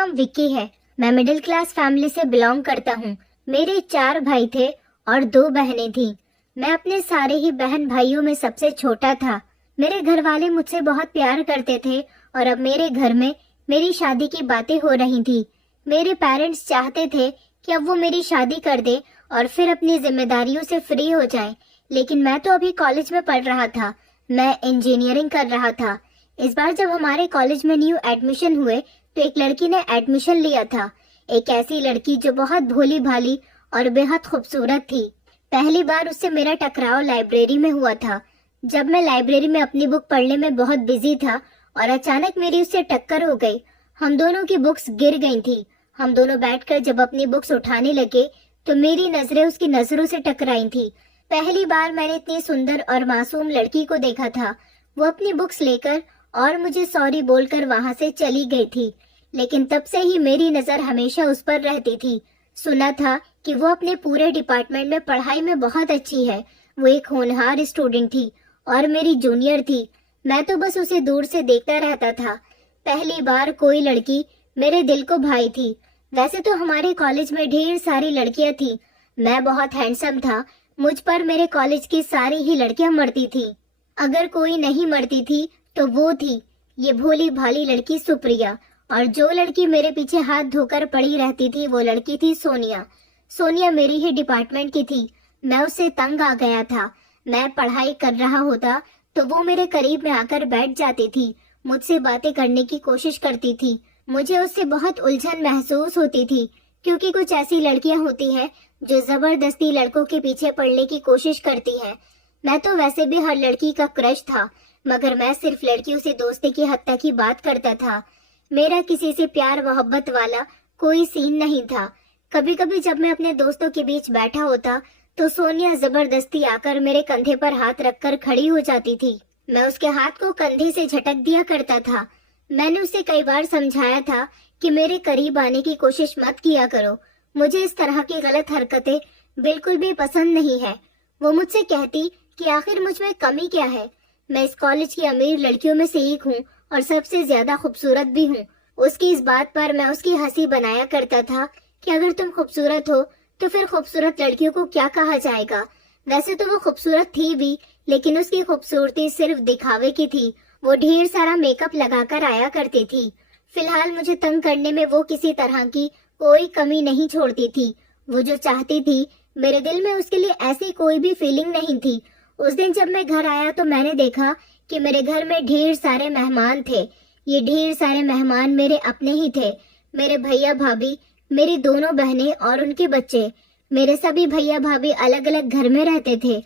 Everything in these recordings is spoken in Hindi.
नाम विक्की है। मैं मिडिल क्लास फैमिली से बिलोंग करता हूँ। मेरे 4 भाई थे और 2 बहनें थीं। मैं अपने सारे ही बहन भाइयों में सबसे छोटा था। मेरे घर वाले मुझसे बहुत प्यार करते थे और अब मेरे घर में मेरी शादी की बातें हो रही थी। मेरे पेरेंट्स चाहते थे कि अब वो मेरी शादी कर दे और फिर अपनी जिम्मेदारियों से फ्री हो जाएं। लेकिन मैं तो अभी कॉलेज में पढ़ रहा था। मैं इंजीनियरिंग कर रहा था। इस बार जब हमारे कॉलेज में न्यू एडमिशन हुए तो एक लड़की ने एडमिशन लिया था। एक ऐसी लड़की जो बहुत भोली भाली और बेहद खूबसूरत थी। पहली बार उससे मेरा टकराव लाइब्रेरी में हुआ था। जब मैं लाइब्रेरी में अपनी बुक पढ़ने में बहुत बिजी था और अचानक मेरी उससे टक्कर हो गई। हम दोनों की बुक्स गिर गई थी। हम दोनों बैठकर जब अपनी बुक्स उठाने लगे तो मेरी नजरें उसकी नजरों से टकराई थी। पहली बार मैंने इतनी सुंदर और मासूम लड़की को देखा था। वो अपनी बुक्स लेकर और मुझे सॉरी बोलकर वहां से चली गई थी। लेकिन तब से ही मेरी नजर हमेशा उस पर रहती थी। सुना था कि वो अपने पूरे डिपार्टमेंट में पढ़ाई में बहुत अच्छी है। वो एक होनहार स्टूडेंट थी और मेरी जूनियर थी। मैं तो बस उसे दूर से देखता रहता था। पहली बार कोई लड़की मेरे दिल को भाई थी। वैसे तो हमारे कॉलेज में ढेर सारी लड़कियां थी। मैं बहुत हैंडसम था। मुझ पर मेरे कॉलेज की सारी ही लड़कियां मरती थी। अगर कोई नहीं मरती थी तो वो थी ये भोली भाली लड़की सुप्रिया। और जो लड़की मेरे पीछे हाथ धोकर पड़ी रहती थी वो लड़की थी सोनिया। सोनिया मेरी ही डिपार्टमेंट की थी। मैं उससे तंग आ गया था। मैं पढ़ाई कर रहा होता तो वो मेरे करीब में आकर बैठ जाती थी। मुझसे बातें करने की कोशिश करती थी। मुझे उससे बहुत उलझन महसूस होती थी, क्योंकि कुछ ऐसी लड़कियां होती हैं जो जबरदस्ती लड़कों के पीछे पड़ने की कोशिश करती हैं। मैं तो वैसे भी हर लड़की का क्रश था, मगर मैं सिर्फ लड़कियों से दोस्ती की हद तक ही बात करता था। मेरा किसी से प्यार मोहब्बत वाला कोई सीन नहीं था। कभी कभी जब मैं अपने दोस्तों के बीच बैठा होता तो सोनिया जबरदस्ती आकर मेरे कंधे पर हाथ रखकर खड़ी हो जाती थी। मैं उसके हाथ को कंधे से झटक दिया करता था। मैंने उसे कई बार समझाया था कि मेरे करीब आने की कोशिश मत किया करो। मुझे इस तरह की गलत हरकतें बिल्कुल भी पसंद नहीं है। वो मुझसे कहती कि आखिर मुझ में कमी क्या है। मैं इस कॉलेज की अमीर लड़कियों में से एक हूँ और सबसे ज्यादा खूबसूरत भी हूँ। उसकी इस बात पर मैं उसकी हंसी बनाया करता था कि अगर तुम खूबसूरत हो तो फिर खूबसूरत लड़कियों को क्या कहा जाएगा। वैसे तो वो खूबसूरत थी भी, लेकिन उसकी खूबसूरती सिर्फ दिखावे की थी। वो ढेर सारा मेकअप लगाकर आया करती थी। फिलहाल मुझे तंग करने में वो किसी तरह की कोई कमी नहीं छोड़ती थी। वो जो चाहती थी, मेरे दिल में उसके लिए ऐसी कोई भी फीलिंग नहीं थी। उस दिन जब मैं घर आया तो मैंने देखा कि मेरे घर में ढेर सारे मेहमान थे। ये ढेर सारे मेहमान मेरे अपने ही थे। मेरे भैया भाभी, मेरी दोनों बहनें और उनके बच्चे। मेरे सभी भैया भाभी अलग अलग घर में रहते थे।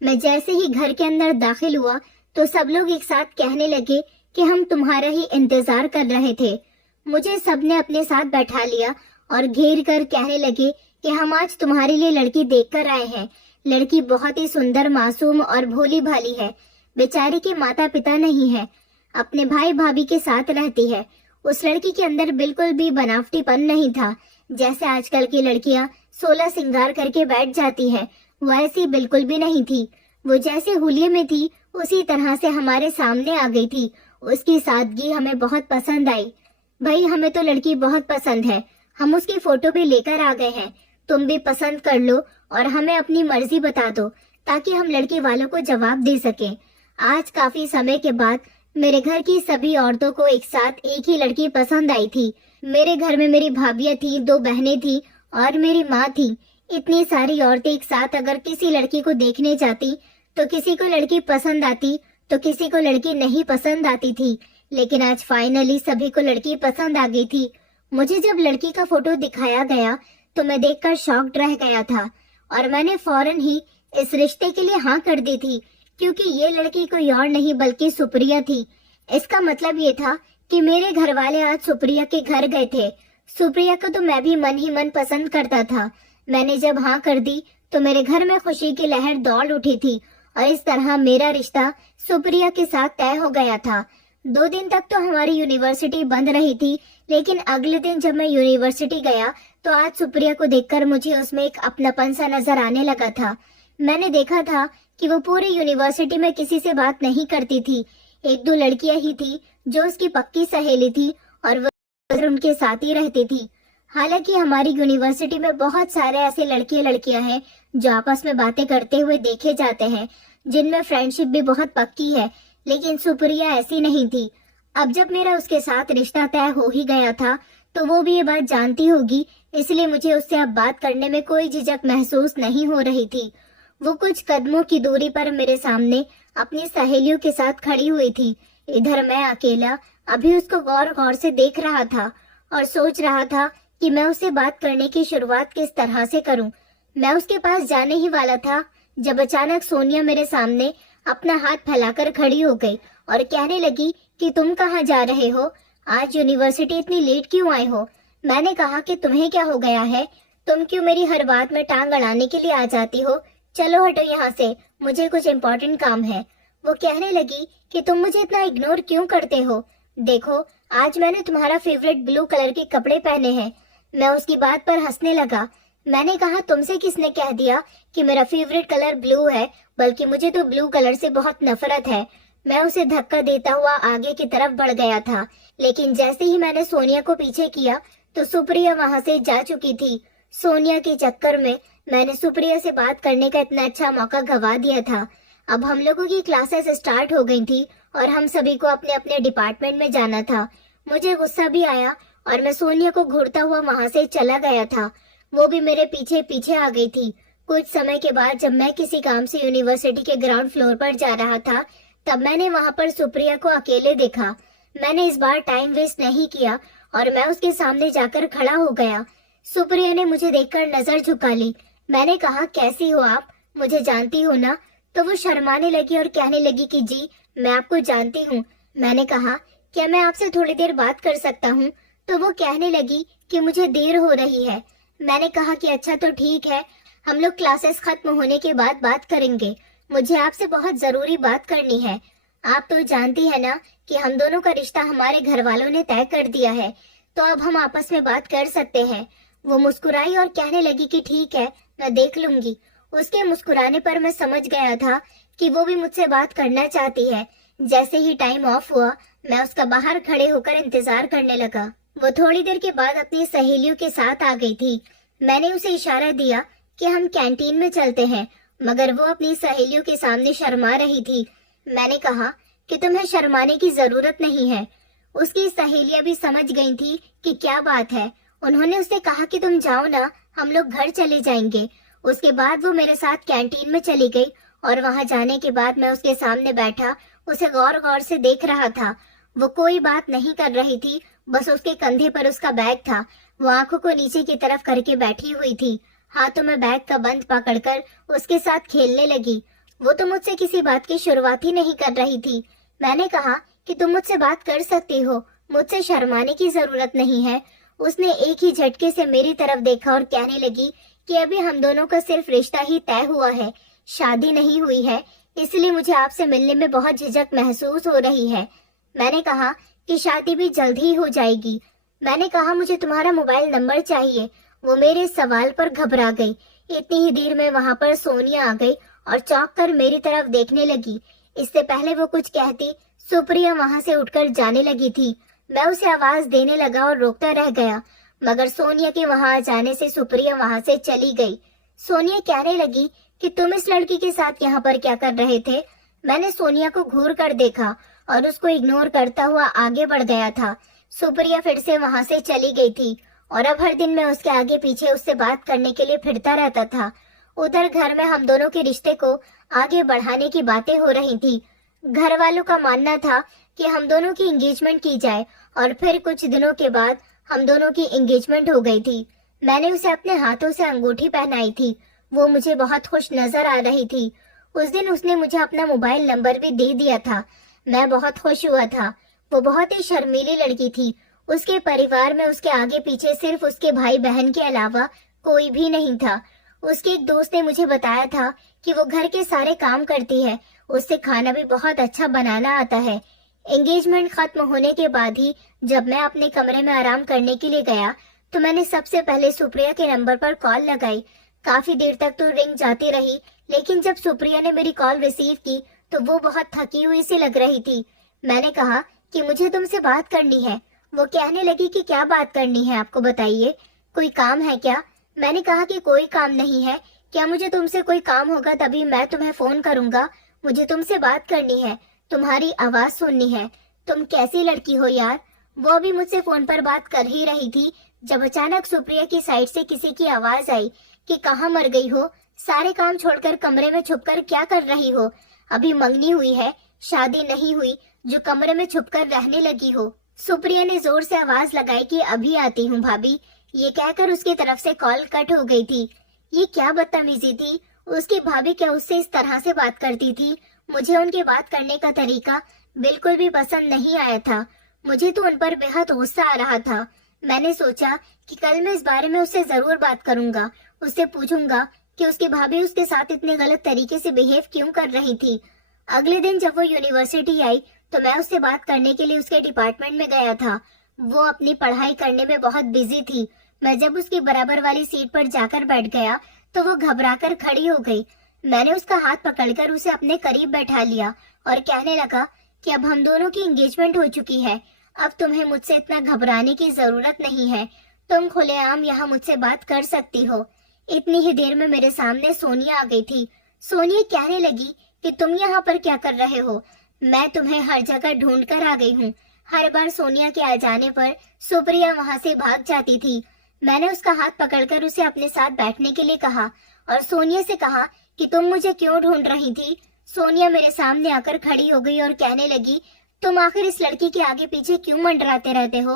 मैं जैसे ही घर के अंदर दाखिल हुआ तो सब लोग एक साथ कहने लगे कि हम तुम्हारा ही इंतजार कर रहे थे। मुझे सबने अपने साथ बैठा लिया और घेर कर कहने लगे कि हम आज तुम्हारे लिए लड़की देख कर आए हैं। लड़की बहुत ही सुंदर, मासूम और भोली भाली है। बेचारी के माता पिता नहीं है, अपने भाई भाभी के साथ रहती है। उस लड़की के अंदर बिल्कुल भी बनावटीपन नहीं था। जैसे आजकल की लड़कियां 16 श्रृंगार करके बैठ जाती है, वो ऐसी बिल्कुल भी नहीं थी। वो जैसे हुलिये में थी उसी तरह से हमारे सामने आ गई थी। उसकी सादगी हमें बहुत पसंद आई। भाई, हमें तो लड़की बहुत पसंद है। हम उसकी फोटो भी लेकर आ गए हैं। तुम भी पसंद कर लो और हमें अपनी मर्जी बता दो, ताकि हम लड़की वालों को जवाब दे सकें। आज काफी समय के बाद मेरे घर की सभी औरतों को एक साथ एक ही लड़की पसंद आई थी। मेरे घर में मेरी भाभियां थी, 2 बहनें थी और मेरी माँ थी। इतनी सारी औरतें एक साथ अगर किसी लड़की को देखने जाती तो किसी को लड़की पसंद आती तो किसी को लड़की नहीं पसंद आती थी। लेकिन आज फाइनली सभी को लड़की पसंद आ गई थी। मुझे जब लड़की का फोटो दिखाया गया तो मैं देखकर शॉक्ड रह गया था और मैंने फौरन ही इस रिश्ते के लिए हाँ कर दी थी, क्योंकि ये लड़की कोई और नहीं बल्कि सुप्रिया थी। इसका मतलब ये था कि मेरे घर वाले आज सुप्रिया के घर गए थे। सुप्रिया को तो मैं भी मन ही मन पसंद करता था। मैंने जब हाँ कर दी तो मेरे घर में खुशी की लहर दौड़ उठी थी और इस तरह मेरा रिश्ता सुप्रिया के साथ तय हो गया था। 2 दिन तक तो हमारी यूनिवर्सिटी बंद रही थी, लेकिन अगले दिन जब मैं यूनिवर्सिटी गया तो आज सुप्रिया को देखकर मुझे उसमें एक अपनापन सा नजर आने लगा था। मैंने देखा था कि वो पूरी यूनिवर्सिटी में किसी से बात नहीं करती थी। 1-2 लड़कियां ही थी जो उसकी पक्की सहेली थी और वो उनके साथ ही रहती थी। हालांकि हमारी यूनिवर्सिटी में बहुत सारे ऐसे लड़के लड़कियां हैं जो आपस में बातें करते हुए देखे जाते हैं, जिनमें फ्रेंडशिप भी बहुत पक्की है, लेकिन सुप्रिया ऐसी नहीं थी। अब जब मेरा उसके साथ रिश्ता तय हो ही गया था तो वो भी ये बात जानती होगी, इसलिए मुझे उससे अब बात करने में कोई झिझक महसूस नहीं हो रही थी। वो कुछ कदमों की दूरी पर मेरे सामने अपनी सहेलियों के साथ खड़ी हुई थी। इधर मैं अकेला अभी उसको गौर गौर से देख रहा था और सोच रहा था कि मैं उससे बात करने की शुरुआत किस तरह से करूं। मैं उसके पास जाने ही वाला था जब अचानक सोनिया मेरे सामने अपना हाथ फैलाकर खड़ी हो गई और कहने लगी कि तुम कहाँ जा रहे हो? आज यूनिवर्सिटी इतनी लेट क्यों आए हो? मैंने कहा कि तुम्हें क्या हो गया है? तुम क्यों मेरी हर बात में टांग अड़ाने के लिए आ जाती हो? चलो हटो यहाँ से, मुझे कुछ इम्पोर्टेंट काम है। वो कहने लगी कि तुम मुझे इतना इग्नोर क्यों करते हो? देखो, आज मैंने तुम्हारा फेवरेट ब्लू कलर के कपड़े पहने हैं। मैं उसकी बात पर हंसने लगा। मैंने कहा, तुमसे किसने कह दिया कि मेरा फेवरेट कलर ब्लू है? बल्कि मुझे तो ब्लू कलर से बहुत नफरत है। मैं उसे धक्का देता हुआ आगे की तरफ बढ़ गया था, लेकिन जैसे ही मैंने सोनिया को पीछे किया तो सुप्रिया वहां से जा चुकी थी। सोनिया के चक्कर में मैंने सुप्रिया से बात करने का इतना अच्छा मौका गवा दिया था। अब हम लोगों की क्लासेस स्टार्ट हो गई थी और हम सभी को अपने अपने डिपार्टमेंट में जाना था। मुझे गुस्सा भी आया और मैं सोनिया को घूरता हुआ वहां से चला गया था। वो भी मेरे पीछे पीछे आ गई थी। कुछ समय के बाद जब मैं किसी काम से यूनिवर्सिटी के ग्राउंड फ्लोर पर जा रहा था, तब मैंने वहां पर सुप्रिया को अकेले देखा। मैंने इस बार टाइम वेस्ट नहीं किया और मैं उसके सामने जाकर खड़ा हो गया। सुप्रिया ने मुझे देखकर नजर झुका ली। मैंने कहा, कैसी हो आप? मुझे जानती हो ना? तो वो शर्माने लगी और कहने लगी कि जी, मैं आपको जानती हूँ। मैंने कहा, क्या मैं आपसे थोड़ी देर बात कर सकता हूँ? तो वो कहने लगी कि मुझे देर हो रही है। मैंने कहा कि अच्छा तो ठीक है, हम लोग क्लासेस खत्म होने के बाद बात करेंगे। मुझे आपसे बहुत जरूरी बात करनी है। आप तो जानती है ना कि हम दोनों का रिश्ता हमारे घर वालों ने तय कर दिया है, तो अब हम आपस में बात कर सकते हैं। वो मुस्कुराई और कहने लगी कि ठीक है, मैं देख लूंगी। उसके मुस्कुराने पर मैं समझ गया था कि वो भी मुझसे बात करना चाहती है। जैसे ही टाइम ऑफ हुआ, मैं उसका बाहर खड़े होकर इंतजार करने लगा। वो थोड़ी देर के बाद अपनी सहेलियों के साथ आ गई थी। मैंने उसे इशारा दिया कि हम कैंटीन में चलते हैं, मगर वो अपनी सहेलियों के सामने शर्मा रही थी। मैंने कहा कि तुम्हें शर्माने की जरूरत नहीं है। उसकी सहेलियां भी समझ गई थी कि क्या बात है। उन्होंने उससे कहा कि तुम जाओ ना, हम लोग घर चले जाएंगे। उसके बाद वो मेरे साथ कैंटीन में चली गई और वहां जाने के बाद मैं उसके सामने बैठा उसे गौर गौर से देख रहा था। वो कोई बात नहीं कर रही थी, बस उसके कंधे पर उसका बैग था। वो आंखों को नीचे की तरफ करके बैठी हुई थी, हाथों में बैग का बंद पकड़कर उसके साथ खेलने लगी। वो तो मुझसे किसी बात की शुरुआत ही नहीं कर रही थी। मैंने कहा कि तुम मुझसे बात कर सकती हो, मुझसे शर्माने की जरूरत नहीं है। उसने एक ही झटके से मेरी तरफ देखा और कहने लगी कि अभी हम दोनों का सिर्फ रिश्ता ही तय हुआ है, शादी नहीं हुई है, इसलिए मुझे आपसे मिलने में बहुत झिझक महसूस हो रही है। मैंने कहा कि शादी भी जल्द ही हो जाएगी। मैंने कहा, मुझे तुम्हारा मोबाइल नंबर चाहिए। वो मेरे सवाल पर घबरा गई। इतनी ही देर में वहां पर सोनिया आ गई और चौंक कर मेरी तरफ देखने लगी। इससे पहले वो कुछ कहती, सुप्रिया वहां से उठकर जाने लगी थी। मैं उसे आवाज देने लगा और रोकता रह गया, मगर सोनिया के वहां आ जाने से सुप्रिया वहां से चली गई। सोनिया कहने लगी कि तुम इस लड़की के साथ यहाँ पर क्या कर रहे थे? मैंने सोनिया को घूर कर देखा और उसको इग्नोर करता हुआ आगे बढ़ गया था। सुप्रिया फिर से वहां से चली गई थी और अब हर दिन मैं उसके आगे पीछे उससे बात करने के लिए फिरता रहता था। उधर घर में हम दोनों के रिश्ते को आगे बढ़ाने की बातें हो रही थी। घर वालों का मानना था कि हम दोनों की एंगेजमेंट की जाए और फिर कुछ दिनों के बाद हम दोनों की एंगेजमेंट हो गई थी। मैंने उसे अपने हाथों से अंगूठी पहनाई थी। वो मुझे बहुत खुश नजर आ रही थी। उस दिन उसने मुझे अपना मोबाइल नंबर भी दे दिया था। मैं बहुत खुश हुआ था। वो बहुत ही शर्मीली लड़की थी। उसके परिवार में उसके आगे पीछे सिर्फ उसके भाई बहन के अलावा कोई भी नहीं था। उसके एक दोस्त ने मुझे बताया था कि वो घर के सारे काम करती है, उससे खाना भी बहुत अच्छा बनाना आता है। एंगेजमेंट खत्म होने के बाद ही जब मैं अपने कमरे में आराम करने के लिए गया तो मैंने सबसे पहले सुप्रिया के नंबर पर कॉल लगाई। काफी देर तक तो रिंग जाती रही, लेकिन जब सुप्रिया ने मेरी कॉल रिसीव की तो वो बहुत थकी हुई सी लग रही थी। मैंने कहा कि मुझे तुमसे बात करनी है। वो कहने लगी कि क्या बात करनी है आपको, बताइए, कोई काम है क्या? मैंने कहा कि कोई काम नहीं है। क्या मुझे तुमसे कोई काम होगा तभी मैं तुम्हें फोन करूंगा? मुझे तुमसे बात करनी है, तुम्हारी आवाज सुननी है। तुम कैसी लड़की हो यार? वो अभी मुझसे फोन पर बात कर ही रही थी जब अचानक सुप्रिया की साइड से किसी की आवाज आई कि कहाँ मर गई हो? सारे काम छोड़कर कमरे में छुपकर क्या कर रही हो? अभी मंगनी हुई है, शादी नहीं हुई, जो कमरे में छुपकर रहने लगी हो। सुप्रिया ने जोर से आवाज लगाई कि अभी आती हूँ भाभी। ये कहकर उसकी तरफ से कॉल कट हो गई थी। ये क्या बदतमीजी थी? उसकी भाभी क्या उससे इस तरह से बात करती थी? मुझे उनकी बात करने का तरीका बिल्कुल भी पसंद नहीं आया था। मुझे तो उन पर बेहद गुस्सा आ रहा था। मैंने सोचा कि कल मैं इस बारे में उससे जरूर बात करूंगा। उससे पूछूंगा कि उसकी भाभी उसके साथ इतने गलत तरीके से बिहेव क्यों कर रही थी। अगले दिन जब वो यूनिवर्सिटी आई तो मैं उससे बात करने के लिए उसके डिपार्टमेंट में गया था। वो अपनी पढ़ाई करने में बहुत बिजी थी। मैं जब उसकी बराबर वाली सीट पर जाकर बैठ गया तो वो घबराकर खड़ी हो गई। मैंने उसका हाथ पकड़कर उसे अपने करीब बैठा लिया और कहने लगा कि अब हम दोनों की एंगेजमेंट हो चुकी है। अब तुम्हें मुझसे इतना घबराने की जरूरत नहीं है। तुम खुलेआम यहाँ मुझसे बात कर सकती हो। इतनी ही देर में मेरे सामने सोनिया आ गई थी। सोनिया कहने लगी कि तुम यहाँ पर क्या कर रहे हो? मैं तुम्हें हर जगह ढूंढ कर आ गई हूँ। हर बार सोनिया के आ जाने पर सुप्रिया वहाँ से भाग जाती थी। मैंने उसका हाथ पकड़कर उसे अपने साथ बैठने के लिए कहा और सोनिया से कहा कि तुम मुझे क्यों ढूंढ रही थी? सोनिया मेरे सामने आकर खड़ी हो गई और कहने लगी, तुम आखिर इस लड़की के आगे पीछे क्यों मंडराते रहते हो?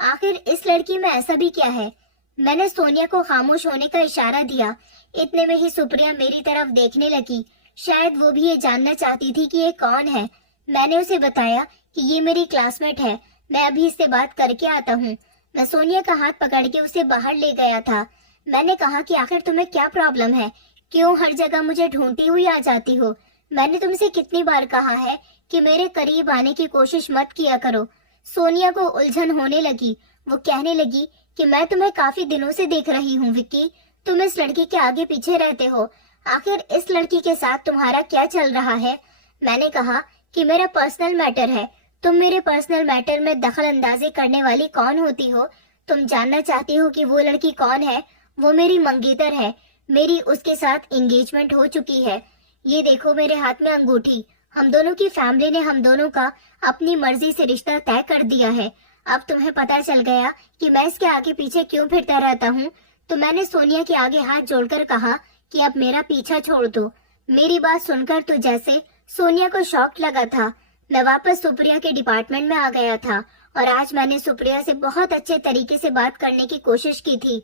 आखिर इस लड़की में ऐसा भी क्या है? मैंने सोनिया को खामोश होने का इशारा दिया। इतने में ही सुप्रिया मेरी तरफ देखने लगी। शायद वो भी ये जानना चाहती थी कि ये कौन है। मैंने उसे बताया कि ये मेरी क्लासमेट है, मैं अभी इससे बात करके आता हूँ। मैं सोनिया का हाथ पकड़ के उसे बाहर ले गया था। मैंने कहा कि आखिर तुम्हें क्या प्रॉब्लम है? क्यों हर जगह मुझे ढूंढती हुई आ जाती हो? मैंने तुमसे कितनी बार कहा है कि मेरे करीब आने की कोशिश मत किया करो। सोनिया को उलझन होने लगी। वो कहने लगी कि मैं तुम्हें काफी दिनों से देख रही हूँ विक्की, तुम इस लड़की के आगे पीछे रहते हो। आखिर इस लड़की के साथ तुम्हारा क्या चल रहा है? मैंने कहा कि मेरा पर्सनल मैटर है। तुम मेरे पर्सनल मैटर में दखल अंदाजी करने वाली कौन होती हो? तुम जानना चाहती हो कि वो लड़की कौन है? वो मेरी मंगेतर है। मेरी उसके साथ एंगेजमेंट हो चुकी है। ये देखो मेरे हाथ में अंगूठी। हम दोनों की फैमिली ने हम दोनों का अपनी मर्जी से रिश्ता तय कर दिया है। अब तुम्हें पता चल गया कि मैं इसके आगे पीछे क्यों फिरता रहता हूँ। तो मैंने सोनिया के आगे हाथ जोड़कर कहा कि अब मेरा पीछा छोड़ दो। मेरी बात सुनकर तो जैसे सोनिया को शॉक लगा था। मैं वापस सुप्रिया के डिपार्टमेंट में आ गया था और आज मैंने सुप्रिया से बहुत अच्छे तरीके से बात करने की कोशिश की थी।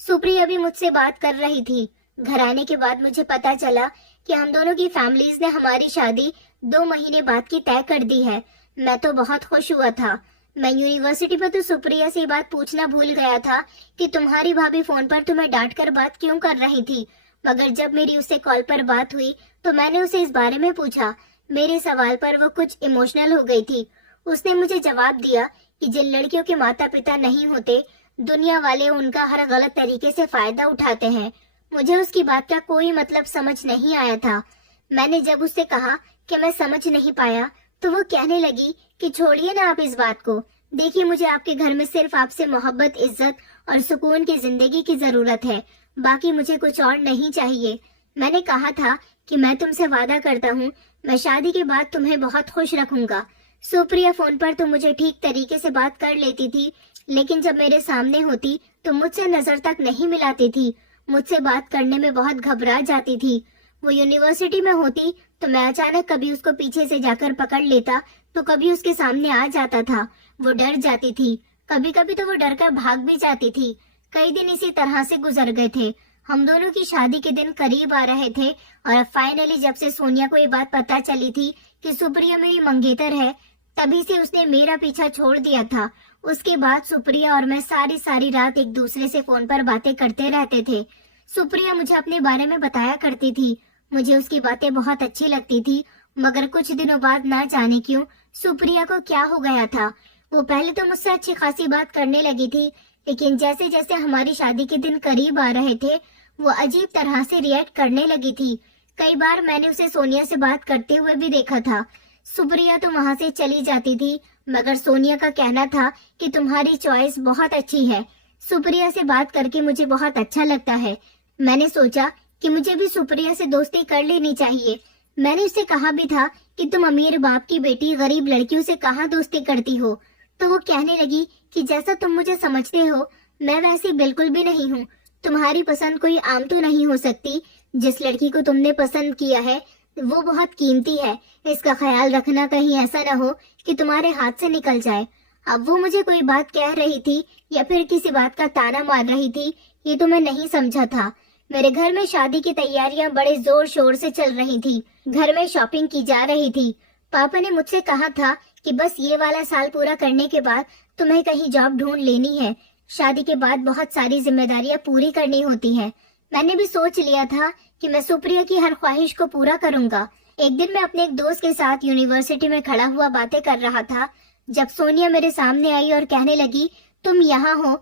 सुप्रिया भी मुझसे बात कर रही थी। घर आने के बाद मुझे पता चला कि हम दोनों की फैमिलीज ने हमारी शादी 2 महीने बाद की तय कर दी है। मैं तो बहुत खुश हुआ था। मैं यूनिवर्सिटी पर तो सुप्रिया से बात पूछना भूल गया था कि तुम्हारी भाभी फोन पर तुम्हें डांट कर बात क्यों कर रही थी। मगर जब मेरी उससे कॉल पर बात हुई तो मैंने उसे इस बारे में पूछा। मेरे सवाल पर वो कुछ इमोशनल हो गई थी। उसने मुझे जवाब दिया कि जिन लड़कियों के माता पिता नहीं होते, दुनिया वाले उनका हर गलत तरीके से फायदा उठाते हैं। मुझे उसकी बात का कोई मतलब समझ नहीं आया था। मैंने जब उससे कहा कि मैं समझ नहीं पाया तो वो कहने लगी कि छोड़िए ना आप इस बात को। देखिए, मुझे आपके घर में सिर्फ आपसे मोहब्बत, इज्जत और सुकून की जिंदगी की जरूरत है। बाकी मुझे कुछ और नहीं चाहिए। मैंने कहा था कि मैं तुमसे वादा करता हूँ मैं शादी के बाद तुम्हें बहुत खुश रखूंगा। सुप्रिया फोन पर तो मुझे ठीक तरीके से बात कर लेती थी, लेकिन जब मेरे सामने होती तो मुझसे नजर तक नहीं मिलाती थी। मुझसे बात करने में बहुत घबरा जाती थी। वो यूनिवर्सिटी में होती तो मैं अचानक कभी उसको पीछे से जाकर पकड़ लेता तो कभी उसके सामने आ जाता था। वो डर जाती थी। कभी कभी तो वो डर कर भाग भी जाती थी। कई दिन इसी तरह से गुजर गए थे। हम दोनों की शादी के दिन करीब आ रहे थे और अब फाइनली जब से सोनिया को ये बात पता चली थी कि सुप्रिया मेरी मंगेतर है, तभी से उसने मेरा पीछा छोड़ दिया था। उसके बाद सुप्रिया और मैं सारी रात एक दूसरे से फोन पर बातें करते रहते थे। सुप्रिया मुझे अपने बारे में बताया करती थी। मुझे उसकी बातें बहुत अच्छी लगती थी, मगर कुछ दिनों बाद ना जाने क्यों सुप्रिया को क्या हो गया था। वो पहले तो मुझसे अच्छी खासी बात करने लगी थी, लेकिन जैसे जैसे हमारी शादी के दिन करीब आ रहे थे वो अजीब तरह से रिएक्ट करने लगी थी। कई बार मैंने उसे सोनिया से बात करते हुए भी देखा था। सुप्रिया तो वहाँ से चली जाती थी, मगर सोनिया का कहना था कि तुम्हारी चॉइस बहुत अच्छी है। सुप्रिया से बात करके मुझे बहुत अच्छा लगता है। मैंने सोचा कि मुझे भी सुप्रिया से दोस्ती कर लेनी चाहिए। मैंने उससे कहा भी था कि तुम अमीर बाप की बेटी गरीब लड़कियों से कहाँ दोस्ती करती हो, तो वो कहने लगी कि जैसा तुम मुझे समझते हो मैं वैसी बिल्कुल भी नहीं हूँ। तुम्हारी पसंद कोई आम तो नहीं हो सकती। जिस लड़की को तुमने पसंद किया है वो बहुत कीमती है, इसका ख्याल रखना कहीं ऐसा न हो कि तुम्हारे हाथ से निकल जाए। अब वो मुझे कोई बात कह रही थी या फिर किसी बात का ताना मार रही थी, ये तो मैं नहीं समझा था। मेरे घर में शादी की तैयारियां बड़े जोर शोर से चल रही थी। घर में शॉपिंग की जा रही थी। पापा ने मुझसे कहा था कि बस ये वाला साल पूरा करने के बाद तुम्हें कहीं जॉब ढूंढ लेनी है। शादी के बाद बहुत सारी जिम्मेदारियां पूरी करनी होती हैं। मैंने भी सोच लिया था कि मैं सुप्रिया की हर ख्वाहिश को पूरा करूंगा। एक दिन मैं अपने एक दोस्त के साथ यूनिवर्सिटी में खड़ा हुआ बातें कर रहा था, जब सोनिया मेरे सामने आई और कहने लगी, तुम यहाँ हो?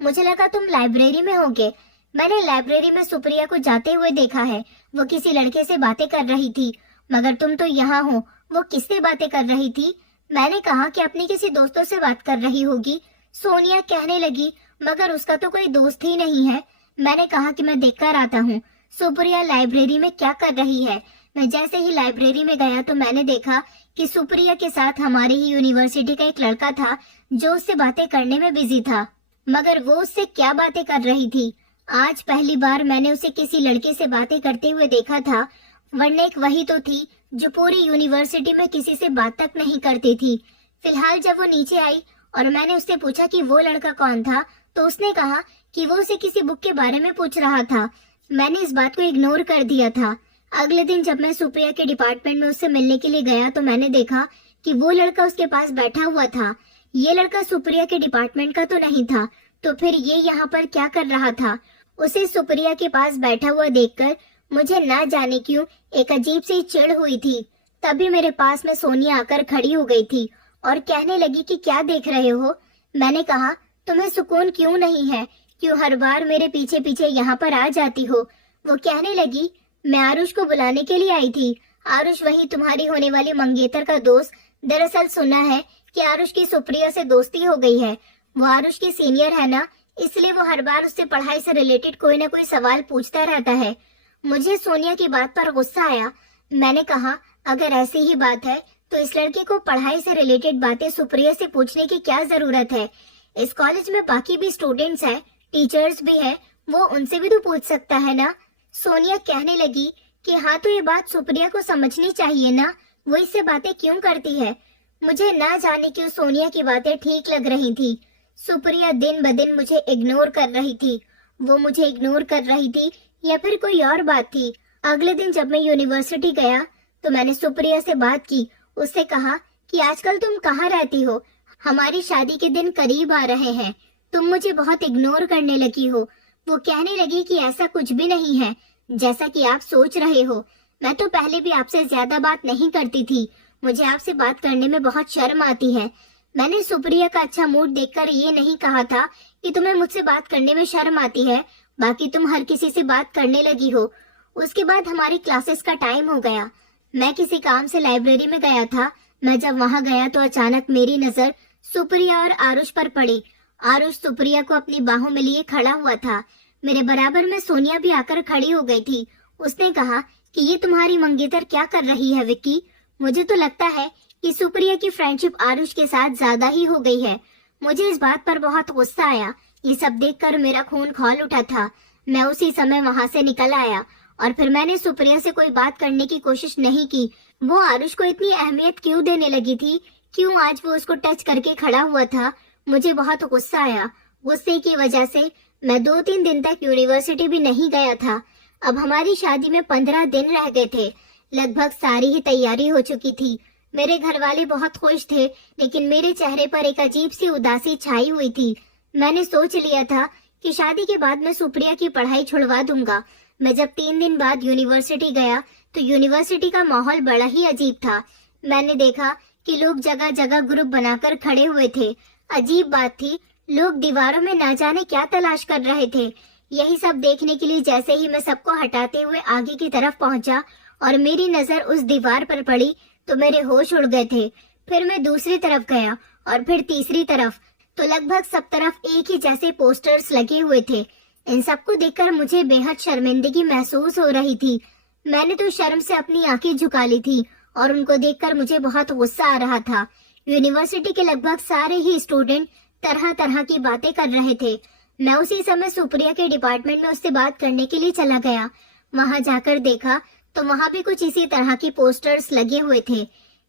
मुझे लगा तुम लाइब्रेरी में होगे। मैंने लाइब्रेरी में सुप्रिया को जाते हुए देखा है, वो किसी लड़के से बातें कर रही थी, मगर तुम तो यहाँ हो। वो किससे बातें कर रही थी? मैंने कहा कि अपनी किसी दोस्तों से बात कर रही होगी। सोनिया कहने लगी, मगर उसका तो कोई दोस्त ही नहीं है। मैंने कहा कि मैं देखकर आता हूँ सुप्रिया लाइब्रेरी में क्या कर रही है। मैं जैसे ही लाइब्रेरी में गया तो मैंने देखा कि सुप्रिया के साथ हमारी ही यूनिवर्सिटी का एक लड़का था जो उससे बातें करने में बिजी था। मगर वो उससे क्या बातें कर रही थी? आज पहली बार मैंने उसे किसी लड़के से बातें करते हुए देखा था, वरना एक वही तो थी जो पूरी यूनिवर्सिटी में किसी से बात तक नहीं करती थी। फिलहाल जब वो नीचे आई और मैंने उससे पूछा कि वो लड़का कौन था, तो उसने कहा कि वो उसे किसी बुक के बारे में पूछ रहा था। मैंने इस बात को इग्नोर कर दिया था। अगले दिन जब मैं सुप्रिया के डिपार्टमेंट में उससे मिलने के लिए गया तो मैंने देखा कि वो लड़का उसके पास बैठा हुआ था। ये लड़का सुप्रिया के डिपार्टमेंट का तो नहीं था, तो फिर ये यहाँ पर क्या कर रहा था? उसे सुप्रिया के पास बैठा हुआ देखकर मुझे ना जाने क्यों एक अजीब सी चिढ़ हुई थी। तभी मेरे पास में सोनिया आकर खड़ी हो गई थी और कहने लगी कि क्या देख रहे हो? मैंने कहा, तुम्हें सुकून क्यों नहीं है? क्यों हर बार मेरे पीछे पीछे यहाँ पर आ जाती हो? वो कहने लगी, मैं आरुष को बुलाने के लिए आई थी। आरुष वही तुम्हारी होने वाली मंगेतर का दोस्त। दरअसल सुना है कि आरुष की सुप्रिया से दोस्ती हो गई है। वो आरुष की सीनियर है ना, इसलिए वो हर बार उससे पढ़ाई से रिलेटेड कोई ना कोई सवाल पूछता रहता है। मुझे सोनिया की बात पर गुस्सा आया। मैंने कहा, अगर ऐसी ही बात है तो इस लड़के को पढ़ाई से रिलेटेड बातें सुप्रिया से पूछने की क्या जरूरत है? इस कॉलेज में बाकी भी स्टूडेंट्स हैं, टीचर्स भी हैं, वो उनसे भी तो पूछ सकता है ना। सोनिया कहने लगी कि हाँ, तो ये बात सुप्रिया को समझनी चाहिए ना, वो इससे बातें क्यों करती है? मुझे ना जाने क्यों सोनिया की बातें ठीक लग रही थी। सुप्रिया दिन ब दिन मुझे इग्नोर कर रही थी। वो मुझे इग्नोर कर रही थी या फिर कोई और बात थी? अगले दिन जब मैं यूनिवर्सिटी गया तो मैंने सुप्रिया से बात की। उससे कहा कि आजकल तुम कहाँ रहती हो? हमारी शादी के दिन करीब आ रहे हैं, तुम मुझे बहुत इग्नोर करने लगी हो। वो कहने लगी कि ऐसा कुछ भी नहीं है जैसा कि आप सोच रहे हो। मैं तो पहले भी आपसे ज्यादा बात नहीं करती थी, मुझे आपसे बात करने में बहुत शर्म आती है। मैंने सुप्रिया का अच्छा मूड देखकर ये नहीं कहा था कि तुम्हें मुझसे बात करने में शर्म आती है, बाकी तुम हर किसी से बात करने लगी हो। उसके बाद हमारी क्लासेस का टाइम हो गया। मैं किसी काम से लाइब्रेरी में गया था। मैं जब वहां गया तो अचानक मेरी नजर सुप्रिया और आरुष पर पड़ी। आरुष सुप्रिया को अपनी बाहों में लिए खड़ा हुआ था। मेरे बराबर में सोनिया भी आकर खड़ी हो गई थी। उसने कहा कि ये तुम्हारी मंगेतर क्या कर रही है विक्की? मुझे तो लगता है कि सुप्रिया की फ्रेंडशिप आरुष के साथ ज्यादा ही हो गई है। मुझे इस बात पर बहुत गुस्सा आया। ये सब देखकर मेरा खून खौल उठा था। मैं उसी समय वहां से निकल आया और फिर मैंने सुप्रिया से कोई बात करने की कोशिश नहीं की। वो आरुष को इतनी अहमियत क्यों देने लगी थी? क्यों आज वो उसको टच करके खड़ा हुआ था? मुझे बहुत गुस्सा आया। गुस्से की वजह से मैं 2-3 दिन तक यूनिवर्सिटी भी नहीं गया था। अब हमारी शादी में 15 दिन रह गए थे। लगभग सारी ही तैयारी हो चुकी थी। मेरे घर वाले बहुत खुश थे, लेकिन मेरे चेहरे पर एक अजीब सी उदासी छाई हुई थी। मैंने सोच लिया था कि शादी के बाद मैं सुप्रिया की पढ़ाई छुड़वा दूंगा। मैं जब 3 दिन बाद यूनिवर्सिटी गया तो यूनिवर्सिटी का माहौल बड़ा ही अजीब था। मैंने देखा कि लोग जगह जगह ग्रुप बनाकर खड़े हुए थे। अजीब बात थी, लोग दीवारों में ना जाने क्या तलाश कर रहे थे। यही सब देखने के लिए जैसे ही मैं सबको हटाते हुए आगे की तरफ पहुंचा और मेरी नजर उस दीवार पर पड़ी तो मेरे होश उड़ गए थे। फिर मैं दूसरी तरफ गया और फिर तीसरी तरफ, तो लगभग सब तरफ एक ही जैसे पोस्टर्स लगे हुए थे। इन सबको देखकर मुझे बेहद शर्मिंदगी महसूस हो रही थी। मैंने तो शर्म से अपनी आंखें झुका ली थी और उनको देखकर मुझे बहुत गुस्सा आ रहा था। यूनिवर्सिटी के लगभग सारे ही स्टूडेंट तरह तरह की बातें कर रहे थे। मैं उसी समय सुप्रिया के डिपार्टमेंट में उससे बात करने के लिए चला गया। वहां जाकर देखा तो वहां भी कुछ इसी तरह की पोस्टर्स लगे हुए थे।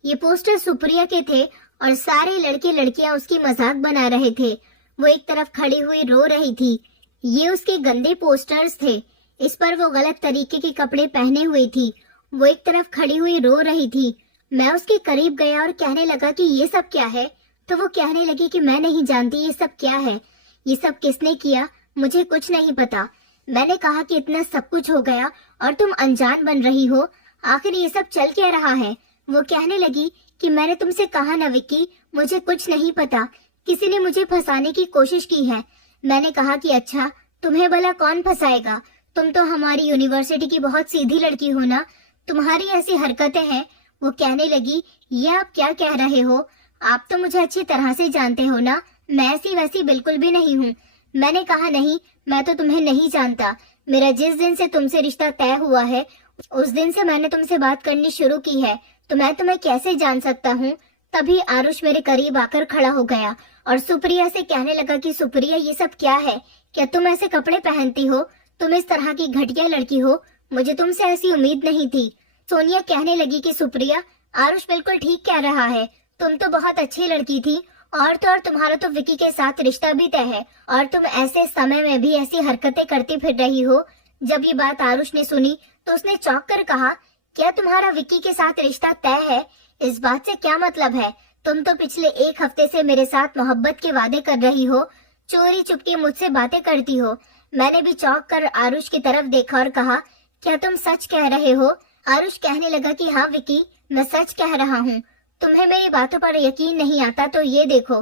ये पोस्टर सुप्रिया के थे और सारे लड़के लड़कियां उसकी मजाक बना रहे थे। वो एक तरफ खड़ी हुई रो रही थी। ये उसके गंदे पोस्टर्स थे। इस पर वो गलत तरीके के कपड़े पहने हुई थी। वो एक तरफ खड़ी हुई रो रही थी। मैं उसके करीब गया और कहने लगा कि ये सब क्या है, तो वो कहने लगी कि मैं नहीं जानती ये सब क्या है, ये सब किसने किया, मुझे कुछ नहीं पता। मैंने कहा कि इतना सब कुछ हो गया और तुम अनजान बन रही हो, आखिर ये सब चल क्या रहा है। वो कहने लगी कि मैंने तुमसे कहा ना विक्की, मुझे कुछ नहीं पता, किसी ने मुझे फंसाने की कोशिश की है। मैंने कहा कि अच्छा, तुम्हें भला कौन फंसाएगा, तुम तो हमारी यूनिवर्सिटी की बहुत सीधी लड़की हो ना, तुम्हारी ऐसी हरकतें हैं। वो कहने लगी, ये आप क्या कह रहे हो, आप तो मुझे अच्छी तरह से जानते हो ना, मैं ऐसी वैसी बिल्कुल भी नहीं हूँ। मैंने कहा नहीं, मैं तो तुम्हें नहीं जानता। मेरा जिस दिन से तुमसे रिश्ता तय हुआ है उस दिन से मैंने तुमसे बात करनी शुरू की है, तो मैं तुम्हें कैसे जान सकता हूँ। तभी आरुष मेरे करीब आकर खड़ा हो गया और सुप्रिया से कहने लगा कि सुप्रिया, ये सब क्या है, क्या तुम ऐसे कपड़े पहनती हो, तुम इस तरह की घटिया लड़की हो, मुझे तुमसे ऐसी उम्मीद नहीं थी। सोनिया कहने लगी कि सुप्रिया, आरुष बिल्कुल ठीक कह रहा है, तुम तो बहुत अच्छी लड़की थी, और तो और तुम्हारा तो विकी के साथ रिश्ता भी तय है, और तुम ऐसे समय में भी ऐसी हरकतें करती फिर रही हो। जब ये बात आरुष ने सुनी तो उसने चौंक कर कहा, क्या तुम्हारा विक्की के साथ रिश्ता तय है? इस बात से क्या मतलब है? तुम तो पिछले एक हफ्ते से मेरे साथ मोहब्बत के वादे कर रही हो, चोरी चुपके मुझसे बातें करती हो। मैंने भी चौंक कर आरुष की तरफ देखा और कहा, क्या तुम सच कह रहे हो? आरुष कहने लगा कि हाँ विक्की, मैं सच कह रहा हूँ। तुम्हें मेरी बातों पर यकीन नहीं आता तो ये देखो।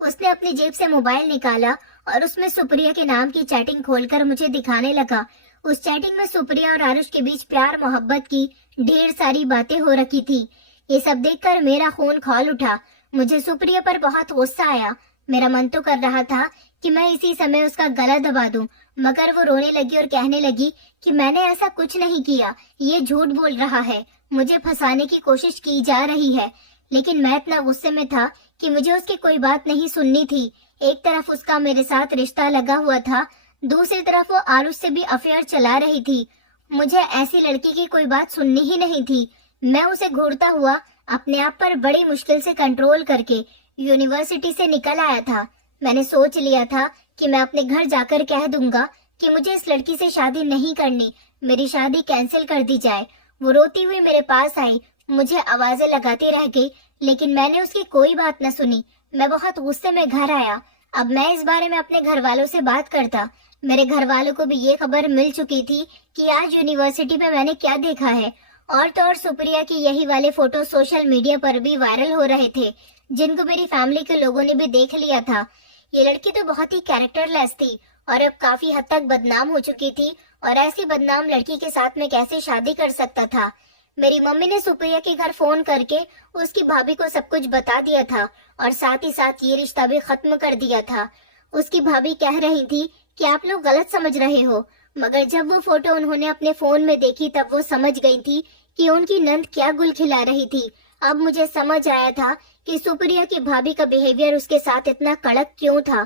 उसने अपनी जेब से मोबाइल निकाला और उसमें सुप्रिया के नाम की चैटिंग खोलकर मुझे दिखाने लगा। उस चैटिंग में सुप्रिया और आरुष के बीच प्यार मोहब्बत की ढेर सारी बातें हो रखी थी। ये सब देखकर मेरा खून खौल उठा। मुझे सुप्रिया पर बहुत गुस्सा आया। मेरा मन तो कर रहा था कि मैं इसी समय उसका गला दबा दूं, मगर वो रोने लगी और कहने लगी कि मैंने ऐसा कुछ नहीं किया, ये झूठ बोल रहा है, मुझे फंसाने की कोशिश की जा रही है। लेकिन मैं इतना गुस्से में था कि मुझे उसकी कोई बात नहीं सुननी थी। एक तरफ उसका मेरे साथ रिश्ता लगा हुआ था, दूसरी तरफ वो आरुष से भी अफेयर चला रही थी। मुझे ऐसी लड़की की कोई बात सुननी ही नहीं थी। मैं उसे घूरता हुआ अपने आप पर बड़ी मुश्किल से कंट्रोल करके यूनिवर्सिटी से निकल आया था। मैंने सोच लिया था कि मैं अपने घर जाकर कह दूंगा कि मुझे इस लड़की से शादी नहीं करनी, मेरी शादी कैंसिल कर दी जाए। वो रोती हुई मेरे पास आई, मुझे आवाजें लगाती रह गई, लेकिन मैंने उसकी कोई बात न सुनी। मैं बहुत गुस्से में घर आया। अब मैं इस बारे में अपने घर वालों से बात करता। मेरे घर वालों को भी ये खबर मिल चुकी थी कि आज यूनिवर्सिटी में मैंने क्या देखा है, और तो और सुप्रिया की यही वाले फोटो सोशल मीडिया पर भी वायरल हो रहे थे, जिनको मेरी फैमिली के लोगों ने भी देख लिया था। ये लड़की तो बहुत ही कैरेक्टरलेस थी और अब काफी हद तक बदनाम हो चुकी थी, और ऐसी बदनाम लड़की के साथ मैं कैसे शादी कर सकता था। मेरी मम्मी ने सुप्रिया के घर फोन करके उसकी भाभी को सब कुछ बता दिया था और साथ ही साथ ये रिश्ता भी खत्म कर दिया था। उसकी भाभी कह रही थी कि आप लोग गलत समझ रहे हो, मगर जब वो फोटो उन्होंने अपने फोन में देखी तब वो समझ गई थी कि उनकी नंद क्या गुल खिला रही थी। अब मुझे समझ आया था कि सुप्रिया की भाभी का बिहेवियर उसके साथ इतना कड़क क्यों था।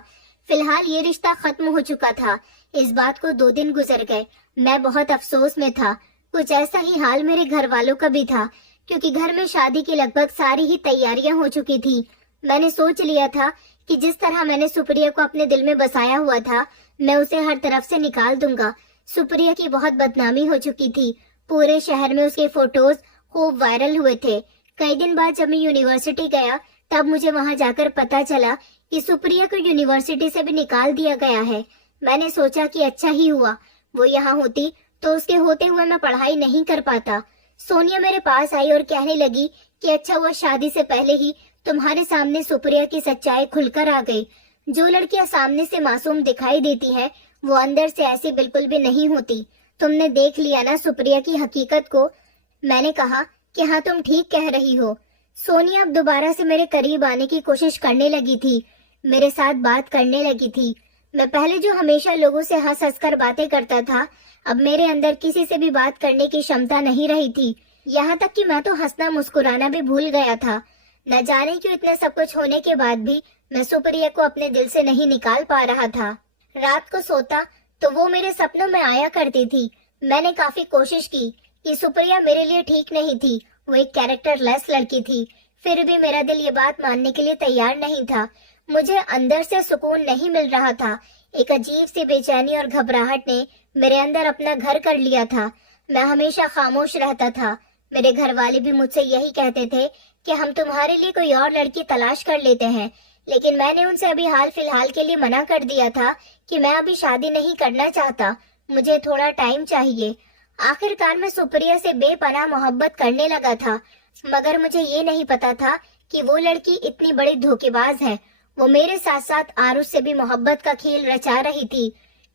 फिलहाल ये रिश्ता खत्म हो चुका था। इस बात को 2 दिन गुजर गए। मैं बहुत अफसोस में था। कुछ ऐसा ही हाल मेरे घर वालों का भी था, क्योंकि घर में शादी की लगभग सारी ही तैयारियां हो चुकी थी। मैंने सोच लिया था कि जिस तरह मैंने सुप्रिया को अपने दिल में बसाया हुआ था, मैं उसे हर तरफ से निकाल दूंगा। सुप्रिया की बहुत बदनामी हो चुकी थी। पूरे शहर में उसके फोटोज खूब वायरल हुए थे। कई दिन बाद जब मैं यूनिवर्सिटी गया तब मुझे वहां जाकर पता चला कि सुप्रिया को यूनिवर्सिटी से भी निकाल दिया गया है। मैंने सोचा कि अच्छा ही हुआ, वो यहाँ होती तो उसके होते हुए मैं पढ़ाई नहीं कर पाता। सोनिया मेरे पास आई और कहने लगी कि अच्छा हुआ शादी से पहले ही तुम्हारे सामने सुप्रिया की सच्चाई खुलकर आ गई। जो लड़कियां सामने से मासूम दिखाई देती हैं, वो अंदर से ऐसी बिल्कुल भी नहीं होती। तुमने देख लिया ना सुप्रिया की हकीकत को। मैंने कहा कि हाँ, तुम ठीक कह रही हो। सोनिया अब दोबारा से मेरे करीब आने की कोशिश करने लगी थी, मेरे साथ बात करने लगी थी। मैं पहले जो हमेशा लोगों से हंस हंस कर बातें करता था, अब मेरे अंदर किसी से भी बात करने की क्षमता नहीं रही थी। यहाँ तक कि मैं तो हंसना मुस्कुराना भी भूल गया था। न जाने क्यों इतने सब कुछ होने के बाद भी मैं सुप्रिया को अपने दिल से नहीं निकाल पा रहा था। रात को सोता तो वो मेरे सपनों में आया करती थी। मैंने काफी कोशिश की कि सुप्रिया मेरे लिए ठीक नहीं थी, वो एक कैरेक्टर लेस लड़की थी। फिर भी मेरा दिल ये बात मानने के लिए तैयार नहीं था। मुझे अंदर से सुकून नहीं मिल रहा था। एक अजीब सी बेचैनी और घबराहट ने मेरे अंदर अपना घर कर लिया था। मैं हमेशा खामोश रहता था। मेरे घर वाले भी मुझसे यही कहते थे कि हम तुम्हारे लिए कोई और लड़की तलाश कर लेते हैं, लेकिन मैंने उनसे अभी हाल फिलहाल के लिए मना कर दिया था कि मैं अभी शादी नहीं करना चाहता, मुझे थोड़ा टाइम चाहिए। आखिरकार मैं सुप्रिया से बेपनाह मोहब्बत करने लगा था, मगर मुझे ये नहीं पता था कि वो लड़की इतनी बड़ी धोखेबाज है। वो मेरे साथ साथ आरुष से भी मोहब्बत का खेल रचा रही थी।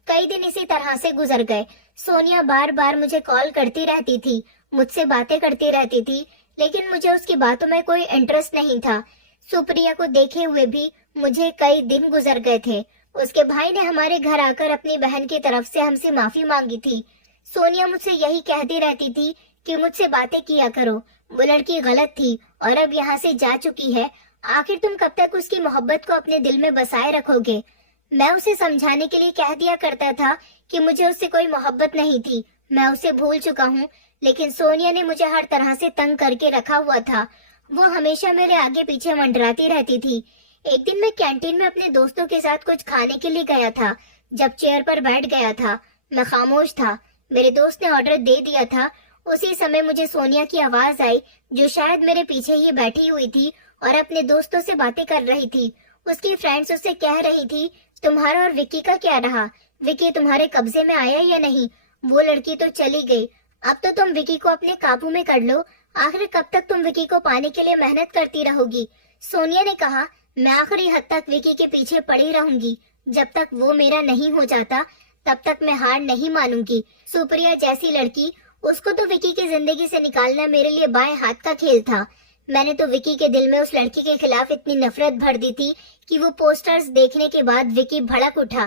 कई दिन इसी तरह से गुजर गए। सोनिया बार बार मुझे कॉल करती रहती थी, मुझसे बातें करती रहती थी, लेकिन मुझे उसकी बातों में कोई इंटरेस्ट नहीं था। सुप्रिया को देखे हुए भी मुझे कई दिन गुजर गए थे। उसके भाई ने हमारे घर आकर अपनी बहन की तरफ से हमसे माफी मांगी थी। सोनिया मुझसे यही कहती रहती थी कि मुझसे बातें किया करो, वो लड़की गलत थी और अब यहाँ से जा चुकी है, आखिर तुम कब तक उसकी मोहब्बत को अपने दिल में बसाए रखोगे। मैं उसे समझाने के लिए कह दिया करता था कि मुझे उससे कोई मोहब्बत नहीं थी, मैं उसे भूल चुका हूँ, लेकिन सोनिया ने मुझे हर तरह से तंग करके रखा हुआ था। वो हमेशा मेरे आगे पीछे मंडराती रहती थी। एक दिन मैं कैंटीन में अपने दोस्तों के साथ कुछ खाने के लिए गया था। जब चेयर पर बैठ गया था, मैं खामोश था। मेरे दोस्त ने ऑर्डर दे दिया था। उसी समय मुझे सोनिया की आवाज आई, जो शायद मेरे पीछे ही बैठी हुई थी और अपने दोस्तों से बातें कर रही थी। उसकी फ्रेंड्स उससे कह रही थी, तुम्हारा और विक्की का क्या रहा? विक्की तुम्हारे कब्जे में आया या नहीं? वो लड़की तो चली गई, अब तो तुम विक्की को अपने काबू में कर लो। आखिर कब तक तुम विक्की को पाने के लिए मेहनत करती रहोगी? सोनिया ने कहा, मैं आखिरी हद तक विक्की के पीछे पड़ी रहूंगी। जब तक वो मेरा नहीं हो जाता तब तक मैं हार नहीं मानूंगी। सुप्रिया जैसी लड़की, उसको तो विक्की की जिंदगी से निकालना मेरे लिए बाएं हाथ का खेल था। मैंने तो विक्की के दिल में उस लड़की के खिलाफ इतनी नफरत भर दी थी कि वो पोस्टर्स देखने के बाद विक्की भड़क उठा।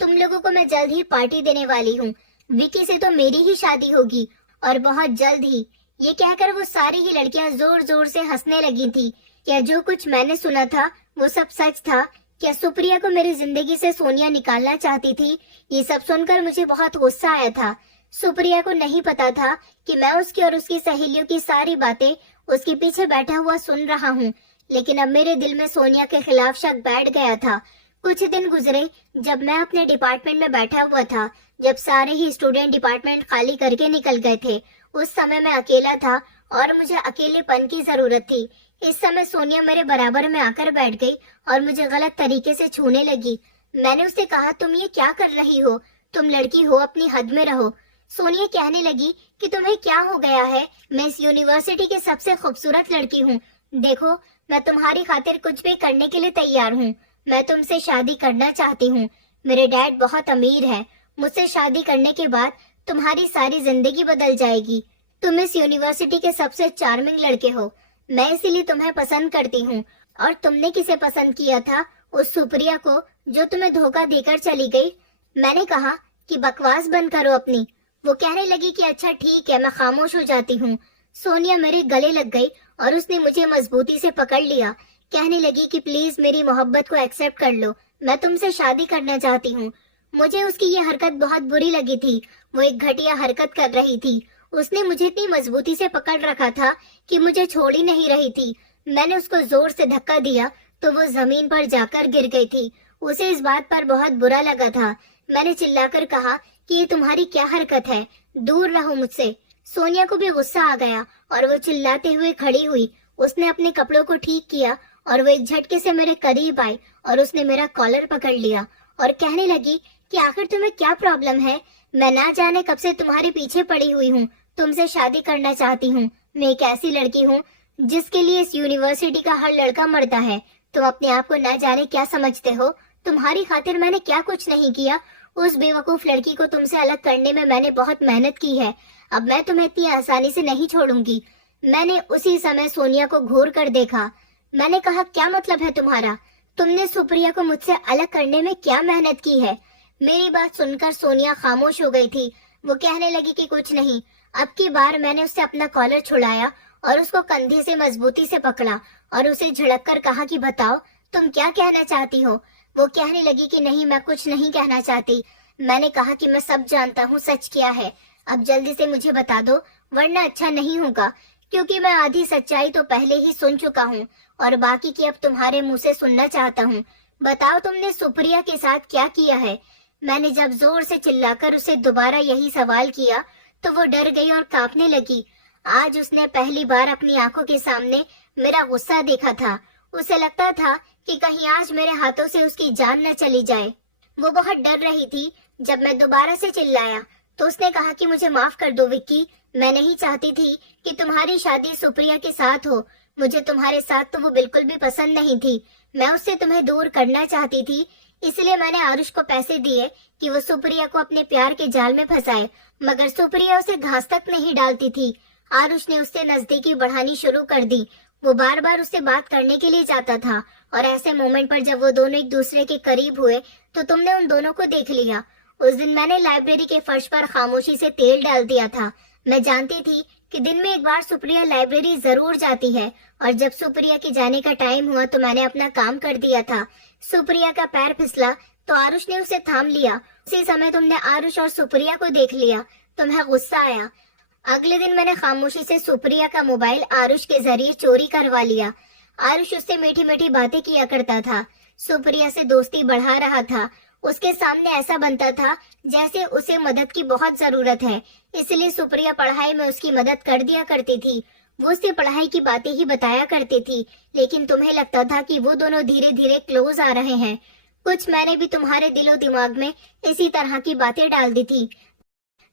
तुम लोगों को मैं जल्द ही पार्टी देने वाली हूँ, विक्की से तो मेरी ही शादी होगी और बहुत जल्द ही। ये कहकर वो सारी ही लड़कियां जोर जोर से हंसने लगी थी। क्या जो कुछ मैंने सुना था वो सब सच था? क्या सुप्रिया को मेरी जिंदगी से सोनिया निकालना चाहती थी? ये सब सुनकर मुझे बहुत गुस्सा आया था। सुप्रिया को नहीं पता था कि मैं उसकी और उसकी सहेलियों की सारी बातें उसके पीछे बैठा हुआ सुन रहा हूँ, लेकिन अब मेरे दिल में सोनिया के खिलाफ शक बैठ गया था। कुछ दिन गुजरे जब मैं अपने डिपार्टमेंट में बैठा हुआ था, जब सारे ही स्टूडेंट डिपार्टमेंट खाली करके निकल गए थे। उस समय मैं अकेला था और मुझे अकेलेपन की जरूरत थी। इस समय सोनिया मेरे बराबर में आकर बैठ गई और मुझे गलत तरीके से छूने लगी। मैंने उससे कहा, तुम ये क्या कर रही हो? तुम लड़की हो, अपनी हद में रहो। सोनिया कहने लगी कि तुम्हें क्या हो गया है? मैं इस यूनिवर्सिटी की सबसे खूबसूरत लड़की हूँ। देखो, मैं तुम्हारी खातिर कुछ भी करने के लिए तैयार हूँ। मैं तुमसे शादी करना चाहती हूँ। मेरे डैड बहुत अमीर है। मुझसे शादी करने के बाद तुम्हारी सारी जिंदगी बदल जाएगी। तुम इस यूनिवर्सिटी के सबसे चार्मिंग लड़के हो। मैं इसीलिए तुम्हें पसंद करती हूँ। और तुमने किसे पसंद किया था? उस सुप्रिया को, जो तुम्हें धोखा देकर चली गई। मैंने कहा कि बकवास बंद करो अपनी। वो कहने लगी कि अच्छा ठीक है, मैं खामोश हो जाती हूँ। सोनिया मेरे गले लग गई और उसने मुझे मजबूती से पकड़ लिया। कहने लगी कि प्लीज मेरी मोहब्बत को एक्सेप्ट कर लो, मैं तुमसे शादी करना चाहती हूँ। मुझे उसकी ये हरकत बहुत बुरी लगी थी। वो एक घटिया हरकत कर रही थी। उसने मुझे इतनी मजबूती से पकड़ रखा था कि मुझे छोड़ ही नहीं रही थी। मैंने उसको जोर से धक्का दिया तो वो जमीन पर जाकर गिर गई थी। उसे इस बात पर बहुत बुरा लगा था। मैंने चिल्लाकर कहा कि ये तुम्हारी क्या हरकत है, दूर रहो मुझसे। सोनिया को भी गुस्सा आ गया और वो चिल्लाते हुए खड़ी हुई। उसने अपने कपड़ों को ठीक किया और वो एक झटके से मेरे करीब आई और उसने मेरा कॉलर पकड़ लिया और कहने लगी कि आखिर तुम्हें क्या प्रॉब्लम है? मैं ना जाने कब से तुम्हारे पीछे पड़ी हुई हूँ, तुमसे शादी करना चाहती हूँ। मैं एक ऐसी लड़की हूँ जिसके लिए इस यूनिवर्सिटी का हर लड़का मरता है। तुम अपने आप को ना जाने क्या समझते हो? तुम्हारी खातिर मैंने क्या कुछ नहीं किया। उस बेवकूफ लड़की को तुमसे अलग करने में मैंने बहुत मेहनत की है। अब मैं तुम्हें इतनी आसानी से नहीं छोड़ूंगी। मैंने उसी समय सोनिया को घूर कर देखा। मैंने कहा, क्या मतलब है तुम्हारा? तुमने सुप्रिया को मुझसे अलग करने में क्या मेहनत की है? मेरी बात सुनकर सोनिया खामोश हो गई थी। वो कहने लगी कि कुछ नहीं। अब की बार मैंने उससे अपना कॉलर छुड़ाया और उसको कंधे से मजबूती से पकड़ा और उसे झड़क कर कहा कि बताओ तुम क्या कहना चाहती हो। वो कहने लगी कि नहीं, मैं कुछ नहीं कहना चाहती। मैंने कहा कि मैं सब जानता हूँ, सच क्या है। अब जल्दी से मुझे बता दो, वरना अच्छा नहीं होगा, क्योंकि मैं आधी सच्चाई तो पहले ही सुन चुका हूँ और बाकी की अब तुम्हारे मुंह से सुनना चाहता हूँ। बताओ तुमने सुप्रिया के साथ क्या किया है? मैंने जब जोर से चिल्लाकर उसे दोबारा यही सवाल किया तो वो डर गई और कांपने लगी। आज उसने पहली बार अपनी आंखों के सामने मेरा गुस्सा देखा था। उसे लगता था कि कहीं आज मेरे हाथों से उसकी जान न चली जाए। वो बहुत डर रही थी। जब मैं दोबारा से चिल्लाया तो उसने कहा कि मुझे माफ कर दो विक्की, मैं नहीं चाहती थी कि तुम्हारी शादी सुप्रिया के साथ हो। मुझे तुम्हारे साथ तो वो बिल्कुल भी पसंद नहीं थी। मैं उससे तुम्हें दूर करना चाहती थी, इसलिए मैंने आरुष को पैसे दिए कि वो सुप्रिया को अपने प्यार के जाल में फंसाए, मगर सुप्रिया उसे घास तक नहीं डालती थी। आरुष ने उससे नजदीकी बढ़ानी शुरू कर दी। वो बार बार उससे बात करने के लिए जाता था और ऐसे मोमेंट पर जब वो दोनों एक दूसरे के करीब हुए तो तुमने उन दोनों को देख लिया। उस दिन मैंने लाइब्रेरी के फर्श पर खामोशी से तेल डाल दिया था। मैं जानती थी कि दिन में एक बार सुप्रिया लाइब्रेरी जरूर जाती है और जब सुप्रिया के जाने का टाइम हुआ तो मैंने अपना काम कर दिया था। सुप्रिया का पैर फिसला तो आरुष ने उसे थाम लिया। उसी समय तुमने आरुष और सुप्रिया को देख लिया। तुम्हें गुस्सा आया। अगले दिन मैंने खामोशी से सुप्रिया का मोबाइल आरुष के जरिए चोरी करवा लिया। आरुष उससे मीठी मीठी बातें किया करता था, सुप्रिया से दोस्ती बढ़ा रहा था। उसके सामने ऐसा बनता था जैसे उसे मदद की बहुत जरूरत है, इसलिए सुप्रिया पढ़ाई में उसकी मदद कर दिया करती थी। वो उससे पढ़ाई की बातें ही बताया करती थी, लेकिन तुम्हें लगता था कि वो दोनों धीरे धीरे क्लोज आ रहे हैं। कुछ मैंने भी तुम्हारे दिलो दिमाग में इसी तरह की बातें डाल दी थी।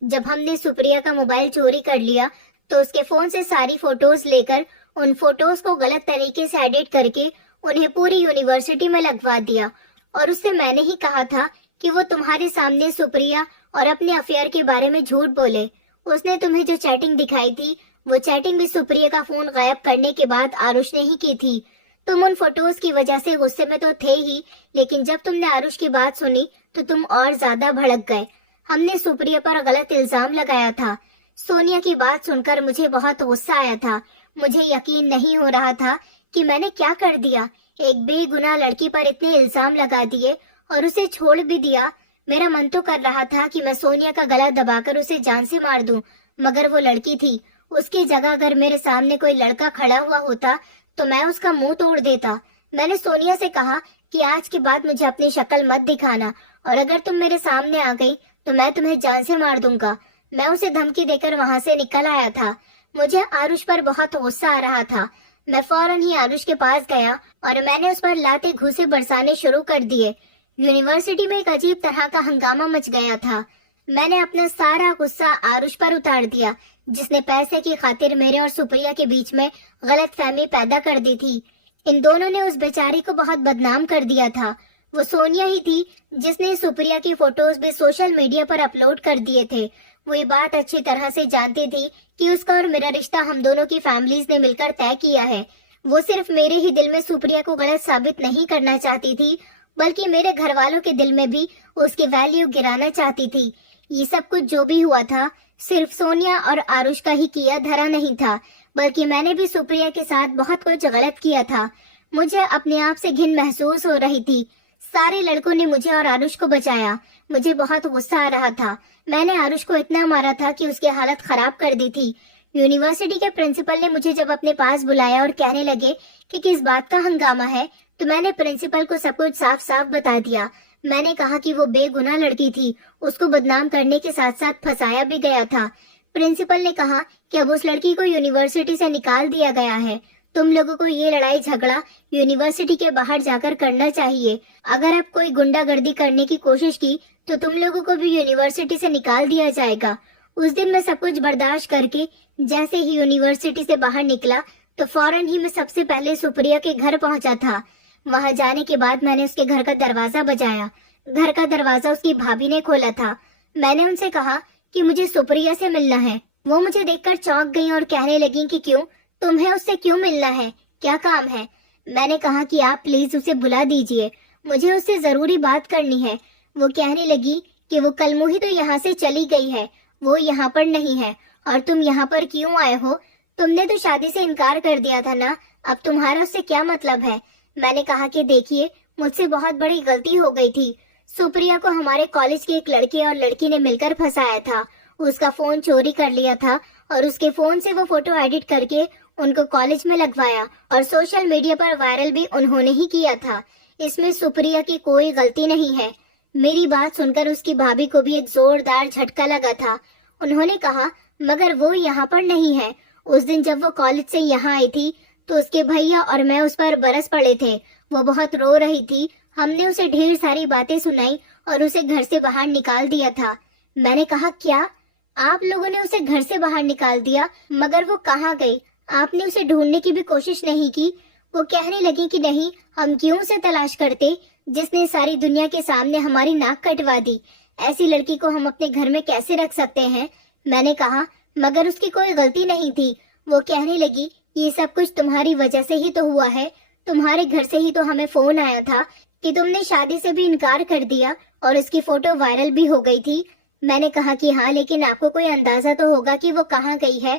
जब हमने सुप्रिया का मोबाइल चोरी कर लिया तो उसके फोन से सारी फोटोज लेकर उन फोटोज को गलत तरीके से एडिट करके उन्हें पूरी यूनिवर्सिटी में लगवा दिया। और उससे मैंने ही कहा था कि वो तुम्हारे सामने सुप्रिया और अपने अफेयर के बारे में झूठ बोले। उसने तुम्हें जो चैटिंग दिखाई थी वो चैटिंग भी सुप्रिया का फोन गायब करने के बाद आरुष ने ही की थी। तुम उन फोटोज की वजह से गुस्से में तो थे ही, लेकिन जब तुमने आरुष की बात सुनी तो तुम और ज्यादा भड़क गए। हमने सुप्रिया पर गलत इल्जाम लगाया था। सोनिया की बात सुनकर मुझे बहुत गुस्सा आया था। मुझे यकीन नहीं हो रहा था कि मैंने क्या कर दिया। एक बेगुनाह लड़की पर इतने इल्जाम लगा दिए और उसे छोड़ भी दिया। मेरा मन तो कर रहा था कि मैं सोनिया का गला दबाकर उसे जान से मार दूं, मगर वो लड़की थी। उसकी जगह अगर मेरे सामने कोई लड़का खड़ा हुआ होता तो मैं उसका मुंह तोड़ देता। मैंने सोनिया से कहा कि आज के बाद मुझे अपनी शक्ल मत दिखाना और अगर तुम मेरे सामने आ गई तो मैं तुम्हें जान से मार दूंगा। मैं उसे धमकी देकर वहां से निकल आया था। मुझे आरुष पर बहुत गुस्सा आ रहा था। मैं फौरन ही आरुष के पास गया और मैंने उस पर लाते घूंसे बरसाने शुरू कर दिए। यूनिवर्सिटी में एक अजीब तरह का हंगामा मच गया था। मैंने अपना सारा गुस्सा आरुष पर उतार दिया, जिसने पैसे की खातिर मेरे और सुप्रिया के बीच में गलतफहमी पैदा कर दी थी। इन दोनों ने उस बेचारी को बहुत बदनाम कर दिया था। वो सोनिया ही थी जिसने सुप्रिया की फोटोज भी सोशल मीडिया पर अपलोड कर दिए थे। वो ये बात अच्छी तरह से जानती थी कि उसका और मेरा रिश्ता हम दोनों की फैमिलीज ने मिलकर तय किया है। वो सिर्फ मेरे ही दिल में सुप्रिया को गलत साबित नहीं करना चाहती थी, बल्कि मेरे घर वालों के दिल में भी उसकी वैल्यू गिराना चाहती थी। ये सब कुछ जो भी हुआ था सिर्फ सोनिया और आरुष का ही किया धरा नहीं था, बल्कि मैंने भी सुप्रिया के साथ बहुत कुछ गलत किया था। मुझे अपने आप से घिन महसूस हो रही थी। सारे लड़कों ने मुझे और आरुष को बचाया। मुझे बहुत गुस्सा आ रहा था। मैंने आरुष को इतना मारा था कि उसकी हालत खराब कर दी थी। यूनिवर्सिटी के प्रिंसिपल ने मुझे जब अपने पास बुलाया और कहने लगे कि किस बात का हंगामा है, तो मैंने प्रिंसिपल को सब कुछ साफ साफ बता दिया। मैंने कहा कि वो बेगुनाह लड़की थी, उसको बदनाम करने के साथ साथ फंसाया भी गया था। प्रिंसिपल ने कहा कि अब उस लड़की को यूनिवर्सिटी से निकाल दिया गया है। तुम लोगों को ये लड़ाई झगड़ा यूनिवर्सिटी के बाहर जाकर करना चाहिए। अगर अब कोई गुंडागर्दी करने की कोशिश की तो तुम लोगों को भी यूनिवर्सिटी से निकाल दिया जाएगा। उस दिन मैं सब कुछ बर्दाश्त करके जैसे ही यूनिवर्सिटी से बाहर निकला तो फौरन ही मैं सबसे पहले सुप्रिया के घर पहुंचा था। वहां जाने के बाद मैंने उसके घर का दरवाजा बजाया। घर का दरवाजा उसकी भाभी ने खोला था। मैंने उनसे कहा कि मुझे सुप्रिया से मिलना है। वो मुझे देखकर चौंक गई और कहने लगी कि क्यों, तुम्हें उससे क्यों मिलना है, क्या काम है। मैंने कहा कि आप प्लीज उसे बुला दीजिए, मुझे उससे जरूरी बात करनी है। वो कहने लगी कि वो कल मुही तो यहाँ से चली गई है, वो यहाँ पर नहीं है, और तुम यहाँ पर क्यों आए हो, तुमने तो शादी से इनकार कर दिया था ना, अब तुम्हारा उससे क्या मतलब है। मैंने कहा कि देखिए, मुझसे बहुत बड़ी गलती हो गई थी। सुप्रिया को हमारे कॉलेज के एक लड़के और लड़की ने मिलकर फंसाया था, उसका फोन चोरी कर लिया था और उसके फोन से वो फोटो एडिट करके उनको कॉलेज में लगवाया और सोशल मीडिया पर वायरल भी उन्होंने ही किया था। इसमें सुप्रिया की कोई गलती नहीं है। मेरी बात सुनकर उसकी भाभी को भी एक जोरदार झटका लगा था। उन्होंने कहा, मगर वो यहाँ पर नहीं है। उस दिन जब वो कॉलेज से यहाँ आई थी तो उसके भैया और मैं उस पर बरस पड़े थे। वो बहुत रो रही थी, हमने उसे ढेर सारी बातें सुनाई और उसे घर से बाहर निकाल दिया था। मैंने कहा, क्या आप लोगों ने उसे घर से बाहर निकाल दिया, मगर वो कहाँ गई, आपने उसे ढूंढने की भी कोशिश नहीं की। वो कहने लगी कि नहीं, हम क्यों उसे तलाश करते, जिसने सारी दुनिया के सामने हमारी नाक कटवा दी। ऐसी लड़की को हम अपने घर में कैसे रख सकते हैं। मैंने कहा, मगर उसकी कोई गलती नहीं थी। वो कहने लगी, ये सब कुछ तुम्हारी वजह से ही तो हुआ है, तुम्हारे घर से ही तो हमें फोन आया था कि तुमने शादी से भी इनकार कर दिया और उसकी फोटो वायरल भी हो गई थी। मैंने कहा कि हाँ, लेकिन आपको कोई अंदाजा तो होगा कि वो कहाँ गई है।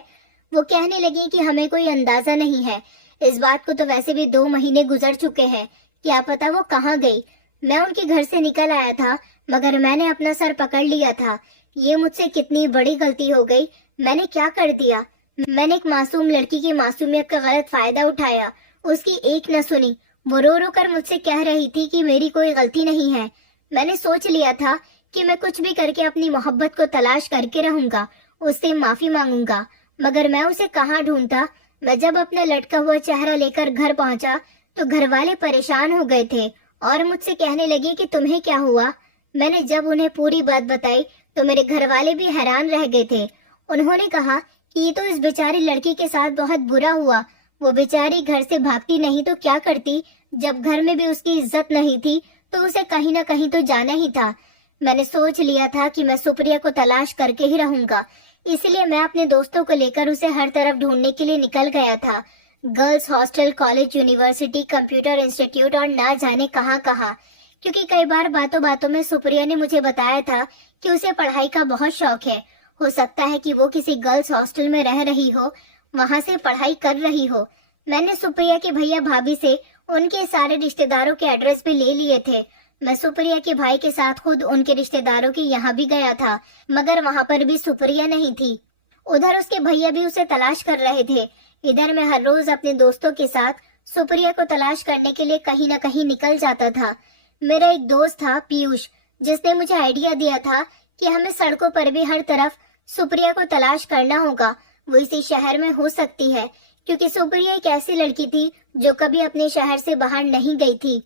वो कहने लगी कि हमें कोई अंदाजा नहीं है, इस बात को तो वैसे भी 2 महीने गुजर चुके हैं, क्या पता वो कहाँ गई। मैं उनके घर से निकल आया था, मगर मैंने अपना सर पकड़ लिया था। ये मुझसे कितनी बड़ी गलती हो गई, मैंने क्या कर दिया। मैंने एक मासूम लड़की की मासूमियत का गलत फायदा उठाया, उसकी एक न सुनी। वो रो रो कर मुझसे कह रही थी कि मेरी कोई गलती नहीं है। मैंने सोच लिया था कि मैं कुछ भी करके अपनी मोहब्बत को तलाश करके रहूंगा, उससे माफी मांगूंगा, मगर मैं उसे कहाँ ढूंढता। मैं जब अपना लटका हुआ चेहरा लेकर घर पहुंचा तो घर वाले परेशान हो गए थे और मुझसे कहने लगे कि तुम्हें क्या हुआ। मैंने जब उन्हें पूरी बात बताई तो मेरे घर वाले भी हैरान रह गए थे। उन्होंने कहा कि ये तो इस बेचारी लड़की के साथ बहुत बुरा हुआ, वो बेचारी घर से भागती नहीं तो क्या करती, जब घर में भी उसकी इज्जत नहीं थी तो उसे कहीं ना कहीं तो जाना ही था। मैंने सोच लिया था कि मैं सुप्रिया को तलाश करके ही रहूंगा, इसलिए मैं अपने दोस्तों को लेकर उसे हर तरफ ढूंढने के लिए निकल गया था। Girls hostel, college, university, computer institute और ना जाने कहाँ कहाँ, क्योंकि कई बार बातों बातों में सुप्रिया ने मुझे बताया था कि उसे पढ़ाई का बहुत शौक है। हो सकता है कि वो किसी गर्ल्स हॉस्टल में रह रही हो, वहाँ से पढ़ाई कर रही हो। मैंने सुप्रिया के भैया भाभी से उनके सारे रिश्तेदारों के एड्रेस भी ले लिए थे। मैं सुप्रिया के भाई के साथ खुद उनके रिश्तेदारों के यहाँ भी गया था, मगर वहाँ पर भी सुप्रिया नहीं थी। उधर उसके भैया भी उसे तलाश कर रहे थे। इधर मैं हर रोज अपने दोस्तों के साथ सुप्रिया को तलाश करने के लिए कहीं न कहीं निकल जाता था। मेरा एक दोस्त था पीयूष, जिसने मुझे आइडिया दिया था कि हमें सड़कों पर भी हर तरफ सुप्रिया को तलाश करना होगा। वो इसी शहर में हो सकती है, क्योंकि सुप्रिया एक ऐसी लड़की थी जो कभी अपने शहर से बाहर नहीं गई थी।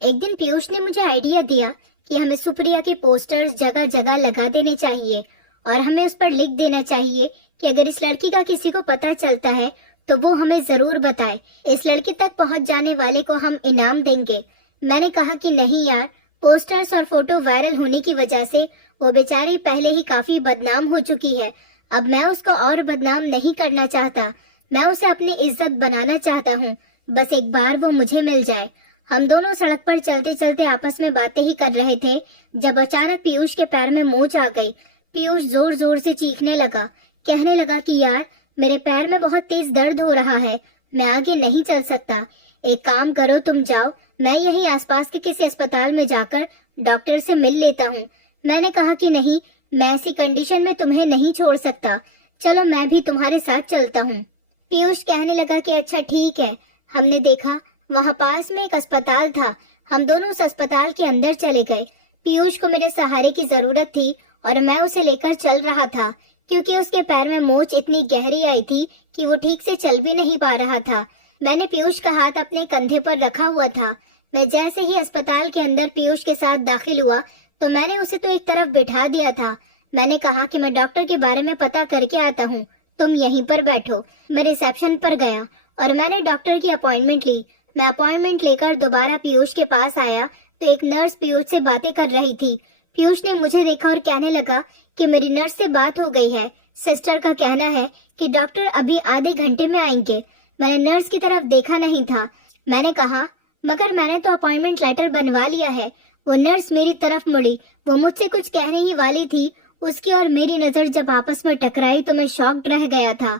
एक दिन पीयूष ने मुझे आइडिया दिया कि हमें सुप्रिया के पोस्टर्स जगह जगह लगा देने चाहिए और हमें उस पर लिख देना चाहिए कि अगर इस लड़की का किसी को पता चलता है तो वो हमें जरूर बताए, इस लड़की तक पहुंच जाने वाले को हम इनाम देंगे। मैंने कहा कि नहीं यार, पोस्टर्स और फोटो वायरल होने की वजह से वो बेचारी पहले ही काफी बदनाम हो चुकी है, अब मैं उसको और बदनाम नहीं करना चाहता, मैं उसे अपनी इज्जत बनाना चाहता हूँ, बस एक बार वो मुझे मिल जाए। हम दोनों सड़क पर चलते चलते आपस में बातें ही कर रहे थे जब अचानक पीयूष के पैर में मोच आ गई। पीयूष जोर जोर से चीखने लगा, कहने लगा कि यार मेरे पैर में बहुत तेज दर्द हो रहा है, मैं आगे नहीं चल सकता, एक काम करो तुम जाओ, मैं यहीं आसपास के किसी अस्पताल में जाकर डॉक्टर से मिल लेता हूँ। मैंने कहा कि नहीं, मैं ऐसी कंडीशन में तुम्हें नहीं छोड़ सकता, चलो मैं भी तुम्हारे साथ चलता हूँ। पीयूष कहने लगा कि अच्छा ठीक है। हमने देखा वहाँ पास में एक अस्पताल था, हम दोनों उस अस्पताल के अंदर चले गए। पीयूष को मेरे सहारे की जरूरत थी और मैं उसे लेकर चल रहा था, क्योंकि उसके पैर में मोच इतनी गहरी आई थी कि वो ठीक से चल भी नहीं पा रहा था। मैंने पीयूष का हाथ अपने कंधे पर रखा हुआ था। मैं जैसे ही अस्पताल के अंदर पीयूष के साथ दाखिल हुआ तो मैंने उसे तो एक तरफ बिठा दिया था। मैंने कहा कि मैं डॉक्टर के बारे में पता करके आता हूँ, तुम यहीं पर बैठो। मैं रिसेप्शन पर गया और मैंने डॉक्टर की अपॉइंटमेंट ली। मैं अपॉइंटमेंट लेकर दोबारा पीयूष के पास आया तो एक नर्स पीयूष से बातें कर रही थी। पीयूष ने मुझे देखा और कहने लगा कि मेरी नर्स से बात हो गई है, सिस्टर का कहना है कि डॉक्टर अभी आधे घंटे में आएंगे। मैंने नर्स की तरफ देखा नहीं था। मैंने कहा, मगर मैंने तो अपॉइंटमेंट लेटर बनवा लिया है। वो नर्स मेरी तरफ मुड़ी। वो मुझसे कुछ कहने ही वाली थी। उसकी और मेरी नजर जब आपस में टकराई तो मैं शॉक्ड रह गया था,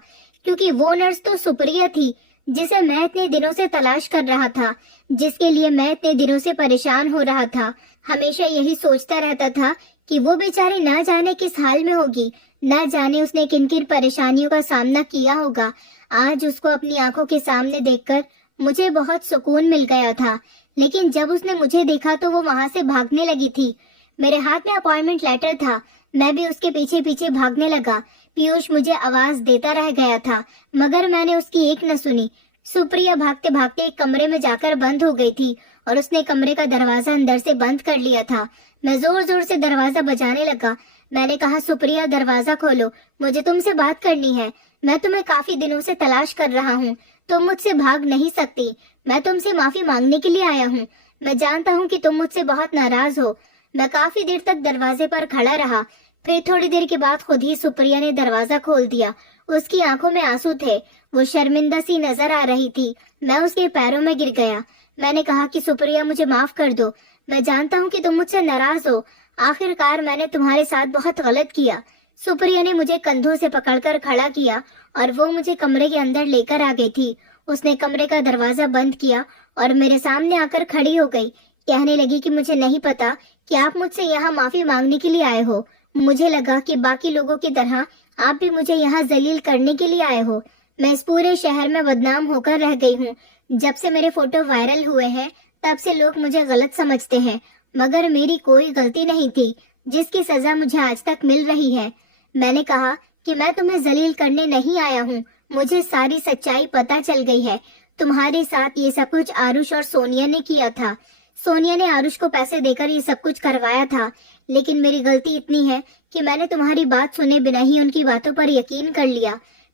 क्योंकि वो नर्स तो सुप्रिया थी, जिसे मैं इतने दिनों से तलाश कर रहा था, जिसके लिए मैं इतने दिनों से परेशान हो रहा था। हमेशा यही सोचता रहता था कि वो बेचारी ना जाने किस हाल में होगी, ना जाने उसने किन किन परेशानियों का सामना किया होगा। आज उसको अपनी आंखों के सामने देखकर मुझे बहुत सुकून मिल गया था, लेकिन जब उसने मुझे देखा तो वो वहां से भागने लगी थी। मेरे हाथ में अपॉइंटमेंट लेटर था। मैं भी उसके पीछे पीछे भागने लगा। पीयूष मुझे आवाज देता रह गया था, मगर मैंने उसकी एक न सुनी। सुप्रिया भागते भागते एक कमरे में जाकर बंद हो गई थी और उसने कमरे का दरवाजा अंदर से बंद कर लिया था। मैं जोर जोर से दरवाजा बजाने लगा। मैंने कहा, सुप्रिया दरवाजा खोलो, मुझे तुमसे बात करनी है। मैं तुम्हें काफी दिनों से तलाश कर रहा हूँ। तुम मुझसे भाग नहीं सकती। मैं तुमसे माफी मांगने के लिए आया हूँ। मैं जानता हूँ कि तुम मुझसे बहुत नाराज हो। मैं काफी देर तक दरवाजे पर खड़ा रहा। फिर थोड़ी देर के बाद खुद ही सुप्रिया ने दरवाजा खोल दिया। उसकी आंखों में आंसू थे। वो शर्मिंदा सी नजर आ रही थी। मैं उसके पैरों में गिर गया। मैंने कहा कि सुप्रिया, मुझे माफ कर दो। मैं जानता हूँ कि तुम मुझसे नाराज हो। आखिरकार मैंने तुम्हारे साथ बहुत गलत किया। सुप्रिया ने मुझे कंधों से पकड़कर खड़ा किया और वो मुझे कमरे के अंदर लेकर आ गई थी। उसने कमरे का दरवाजा बंद किया और मेरे सामने आकर खड़ी हो गई। कहने लगी कि मुझे नहीं पता कि आप मुझसे यहाँ माफी मांगने के लिए आए हो। मुझे लगा कि बाकी लोगों की तरह आप भी मुझे यहाँ जलील करने के लिए आए हो। मैं इस पूरे शहर में बदनाम होकर रह गई हूँ। जब से मेरे फोटो वायरल हुए हैं तब से लोग मुझे गलत समझते हैं, मगर मेरी कोई गलती नहीं थी जिसकी सजा मुझे आज तक मिल रही है। मैंने कहा कि मैं तुम्हें जलील करने नहीं आया हूँ। मुझे सारी सच्चाई पता चल गई है। तुम्हारे साथ ये सब कुछ आरुष और सोनिया ने किया था। सोनिया ने आरुष को पैसे देकर ये सब कुछ करवाया था, लेकिन मेरी गलती इतनी है कि मैंने तुम्हारी बात सुने बिना ही उनकी बातों पर यकीन कर लिया।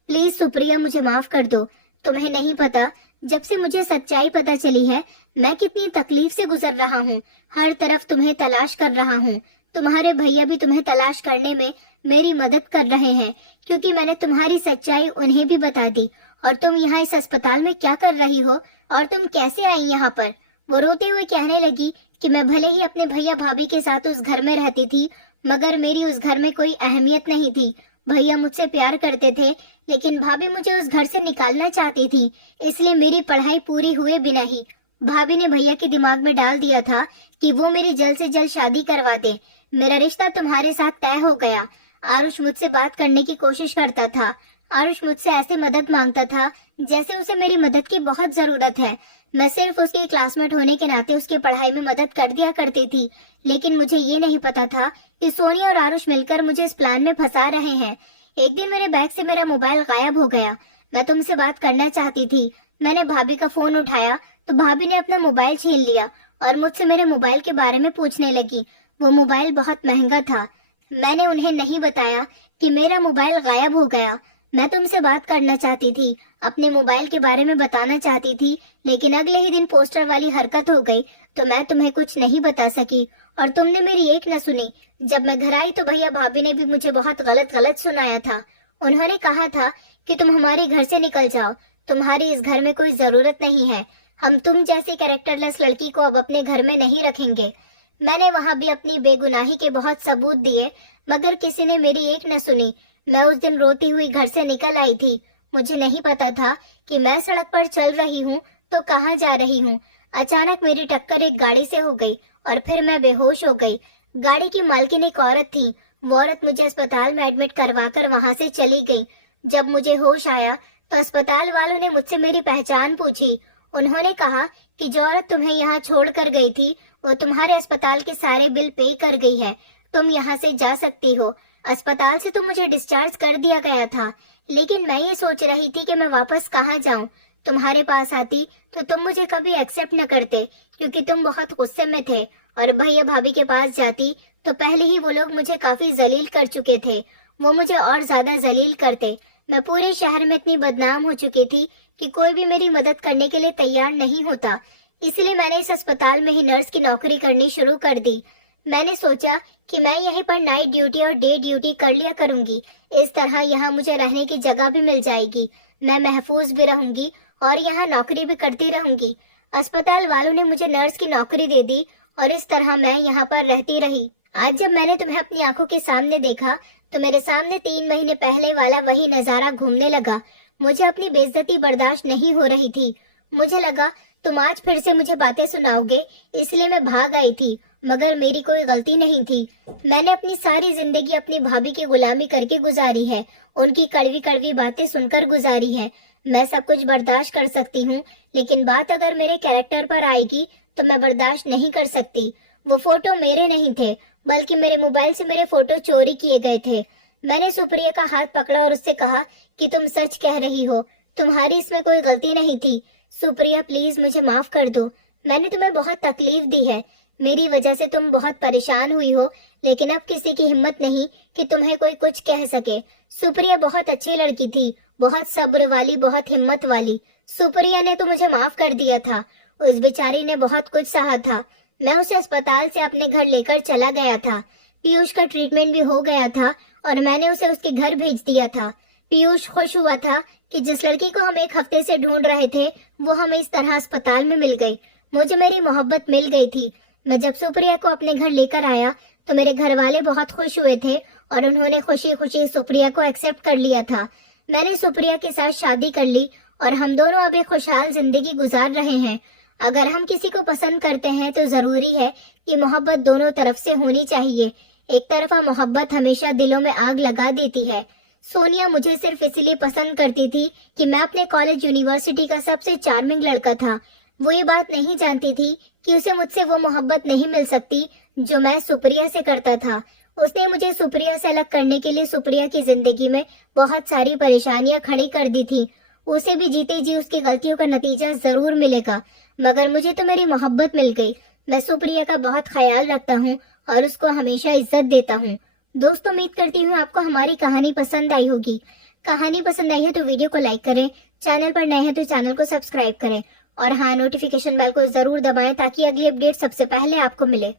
प्लीज सुप्रिया, मुझे माफ कर दो। तुम्हें नहीं पता, जब से मुझे सच्चाई पता चली है मैं कितनी तकलीफ से गुजर रहा हूँ। हर तरफ तुम्हें तलाश कर रहा हूँ। तुम्हारे भैया भी तुम्हें तलाश करने में मेरी मदद कर रहे हैं, क्योंकि मैंने तुम्हारी सच्चाई उन्हें भी बता दी। और तुम यहाँ इस अस्पताल में क्या कर रही हो और तुम कैसे आई यहाँ पर? वो रोते हुए कहने लगी कि मैं भले ही अपने भैया भाभी के साथ उस घर में रहती थी, मगर मेरी उस घर में कोई अहमियत नहीं थी। भैया मुझसे प्यार करते थे, लेकिन भाभी मुझे उस घर से निकालना चाहती थी। इसलिए मेरी पढ़ाई पूरी हुए बिना ही भाभी ने भैया के दिमाग में डाल दिया था कि वो मेरी जल्द से जल्द शादी करवा दे। मेरा रिश्ता तुम्हारे साथ तय हो गया। आरुष मुझसे बात करने की कोशिश करता था। आरुष मुझसे ऐसे मदद मांगता था जैसे उसे मेरी मदद की बहुत जरूरत है। मैं सिर्फ उसके क्लासमेट होने के नाते उसकी पढ़ाई में मदद कर दिया करती थी, लेकिन मुझे ये नहीं पता था कि सोनिया और आरुष मिलकर मुझे इस प्लान में फंसा रहे हैं। एक दिन मेरे बैग से मेरा मोबाइल गायब हो गया। मैं तुमसे बात करना चाहती थी। मैंने भाभी का फोन उठाया तो भाभी ने अपना मोबाइल छीन लिया और मुझसे मेरे मोबाइल के बारे में पूछने लगी। वो मोबाइल बहुत महंगा था। मैंने उन्हें नहीं बताया कि मेरा मोबाइल गायब हो गया। मैं तुमसे बात करना चाहती थी, अपने मोबाइल के बारे में बताना चाहती थी, लेकिन अगले ही दिन पोस्टर वाली हरकत हो गई तो मैं तुम्हें कुछ नहीं बता सकी और तुमने मेरी एक न सुनी। जब मैं घर आई तो भैया भाभी ने भी मुझे बहुत गलत सुनाया था। उन्होंने कहा था कि तुम हमारे घर से निकल जाओ, तुम्हारी इस घर में कोई जरूरत नहीं है। हम तुम जैसी कैरेक्टरलेस लड़की को अब अपने घर में नहीं रखेंगे। मैंने वहाँ भी अपनी बेगुनाही के बहुत सबूत दिए, मगर किसी ने मेरी एक न सुनी। मैं उस दिन रोती हुई घर से निकल आई थी। मुझे नहीं पता था कि मैं सड़क पर चल रही हूँ तो कहाँ जा रही हूँ। अचानक मेरी टक्कर एक गाड़ी से हो गई और फिर मैं बेहोश हो गई। गाड़ी की मालकिन एक औरत थी। वो औरत मुझे अस्पताल में एडमिट करवाकर वहाँ से चली गई। जब मुझे होश आया तो अस्पताल वालों ने मुझसे मेरी पहचान पूछी। उन्होंने कहा कि जो औरत तुम्हें यहाँ छोड़ कर गई थी वो तुम्हारे अस्पताल के सारे बिल पे कर गई है। तुम यहाँ से जा सकती हो। अस्पताल से तो मुझे डिस्चार्ज कर दिया गया था, लेकिन मैं ये सोच रही थी कि मैं वापस कहाँ जाऊँ। तुम्हारे पास आती तो तुम मुझे कभी एक्सेप्ट न करते, क्योंकि तुम बहुत गुस्से में थे। और भैया भाभी के पास जाती तो पहले ही वो लोग मुझे काफी जलील कर चुके थे। वो मुझे और ज्यादा जलील करते। मैं पूरे शहर में इतनी बदनाम हो चुकी थी कि कोई भी मेरी मदद करने के लिए तैयार नहीं होता। इसलिए मैंने इस अस्पताल में ही नर्स की नौकरी करनी शुरू कर दी। मैंने सोचा कि मैं यहीं पर नाइट ड्यूटी और डे ड्यूटी कर लिया करूंगी। इस तरह यहाँ मुझे रहने की जगह भी मिल जाएगी, मैं महफूज भी रहूंगी और यहाँ नौकरी भी करती रहूंगी। अस्पताल वालों ने मुझे नर्स की नौकरी दे दी और इस तरह मैं यहाँ पर रहती रही। आज जब मैंने तुम्हें अपनी आंखों के सामने देखा तो मेरे सामने 3 महीने पहले वाला वही नजारा घूमने लगा। मुझे अपनी बेइज्जती बर्दाश्त नहीं हो रही थी। मुझे लगा तुम आज फिर से मुझे बातें सुनाओगे, इसलिए मैं भाग आई थी, मगर मेरी कोई गलती नहीं थी। मैंने अपनी सारी जिंदगी अपनी भाभी की गुलामी करके गुजारी है, उनकी कड़वी कड़वी बातें सुनकर गुजारी है। मैं सब कुछ बर्दाश्त कर सकती हूँ, लेकिन बात अगर मेरे कैरेक्टर पर आएगी तो मैं बर्दाश्त नहीं कर सकती। वो फोटो मेरे नहीं थे, बल्कि मेरे मोबाइल से मेरे फोटो चोरी किए गए थे। मैंने सुप्रिया का हाथ पकड़ा और उससे कहा कि तुम सच कह रही हो, तुम्हारी इसमें कोई गलती नहीं थी। सुप्रिया प्लीज मुझे माफ कर दो, मैंने तुम्हें बहुत तकलीफ दी है, मेरी वजह से तुम बहुत परेशान हुई हो, लेकिन अब किसी की हिम्मत नहीं कि तुम्हें कोई कुछ कह सके। सुप्रिया बहुत अच्छी लड़की थी, बहुत सब्र वाली, बहुत हिम्मत वाली। सुप्रिया ने तो मुझे माफ कर दिया था, उस बेचारी ने बहुत कुछ सहा था। मैं उसे अस्पताल से अपने घर लेकर चला गया था। पीयूष का ट्रीटमेंट भी हो गया था और मैंने उसे उसके घर भेज दिया था। पीयूष खुश हुआ था कि जिस लड़की को हम 1 हफ्ते से ढूंढ रहे थे वो हमें इस तरह अस्पताल में मिल गई। मुझे मेरी मोहब्बत मिल गई थी। मैं जब सुप्रिया को अपने घर लेकर आया तो मेरे घर वाले बहुत खुश हुए थे और उन्होंने खुशी खुशी सुप्रिया को एक्सेप्ट कर लिया था। मैंने सुप्रिया के साथ शादी कर ली और हम दोनों अब एक खुशहाल जिंदगी गुजार रहे हैं। अगर हम किसी को पसंद करते हैं तो जरूरी है कि मोहब्बत दोनों तरफ से होनी चाहिए। एक तरफा मोहब्बत हमेशा दिलों में आग लगा देती है। सोनिया मुझे सिर्फ इसलिए पसंद करती थी कि मैं अपने कॉलेज यूनिवर्सिटी का सबसे चार्मिंग लड़का था। वो ये बात नहीं जानती थी कि उसे मुझसे वो मोहब्बत नहीं मिल सकती जो मैं सुप्रिया से करता था। उसने मुझे सुप्रिया से अलग करने के लिए सुप्रिया की जिंदगी में बहुत सारी परेशानियां खड़ी कर दी थी। उसे भी जीते जी उसकी गलतियों का नतीजा जरूर मिलेगा, मगर मुझे तो मेरी मोहब्बत मिल गई। मैं सुप्रिया का बहुत ख्याल रखता हूँ और उसको हमेशा इज्जत देता हूँ। दोस्तों, उम्मीद करती हूँ आपको हमारी कहानी पसंद आई होगी। कहानी पसंद आई है तो वीडियो को लाइक करें, चैनल पर नए हैं तो चैनल को सब्सक्राइब करें और हाँ, नोटिफिकेशन बेल को जरूर दबाएं ताकि अगली अपडेट सबसे पहले आपको मिले।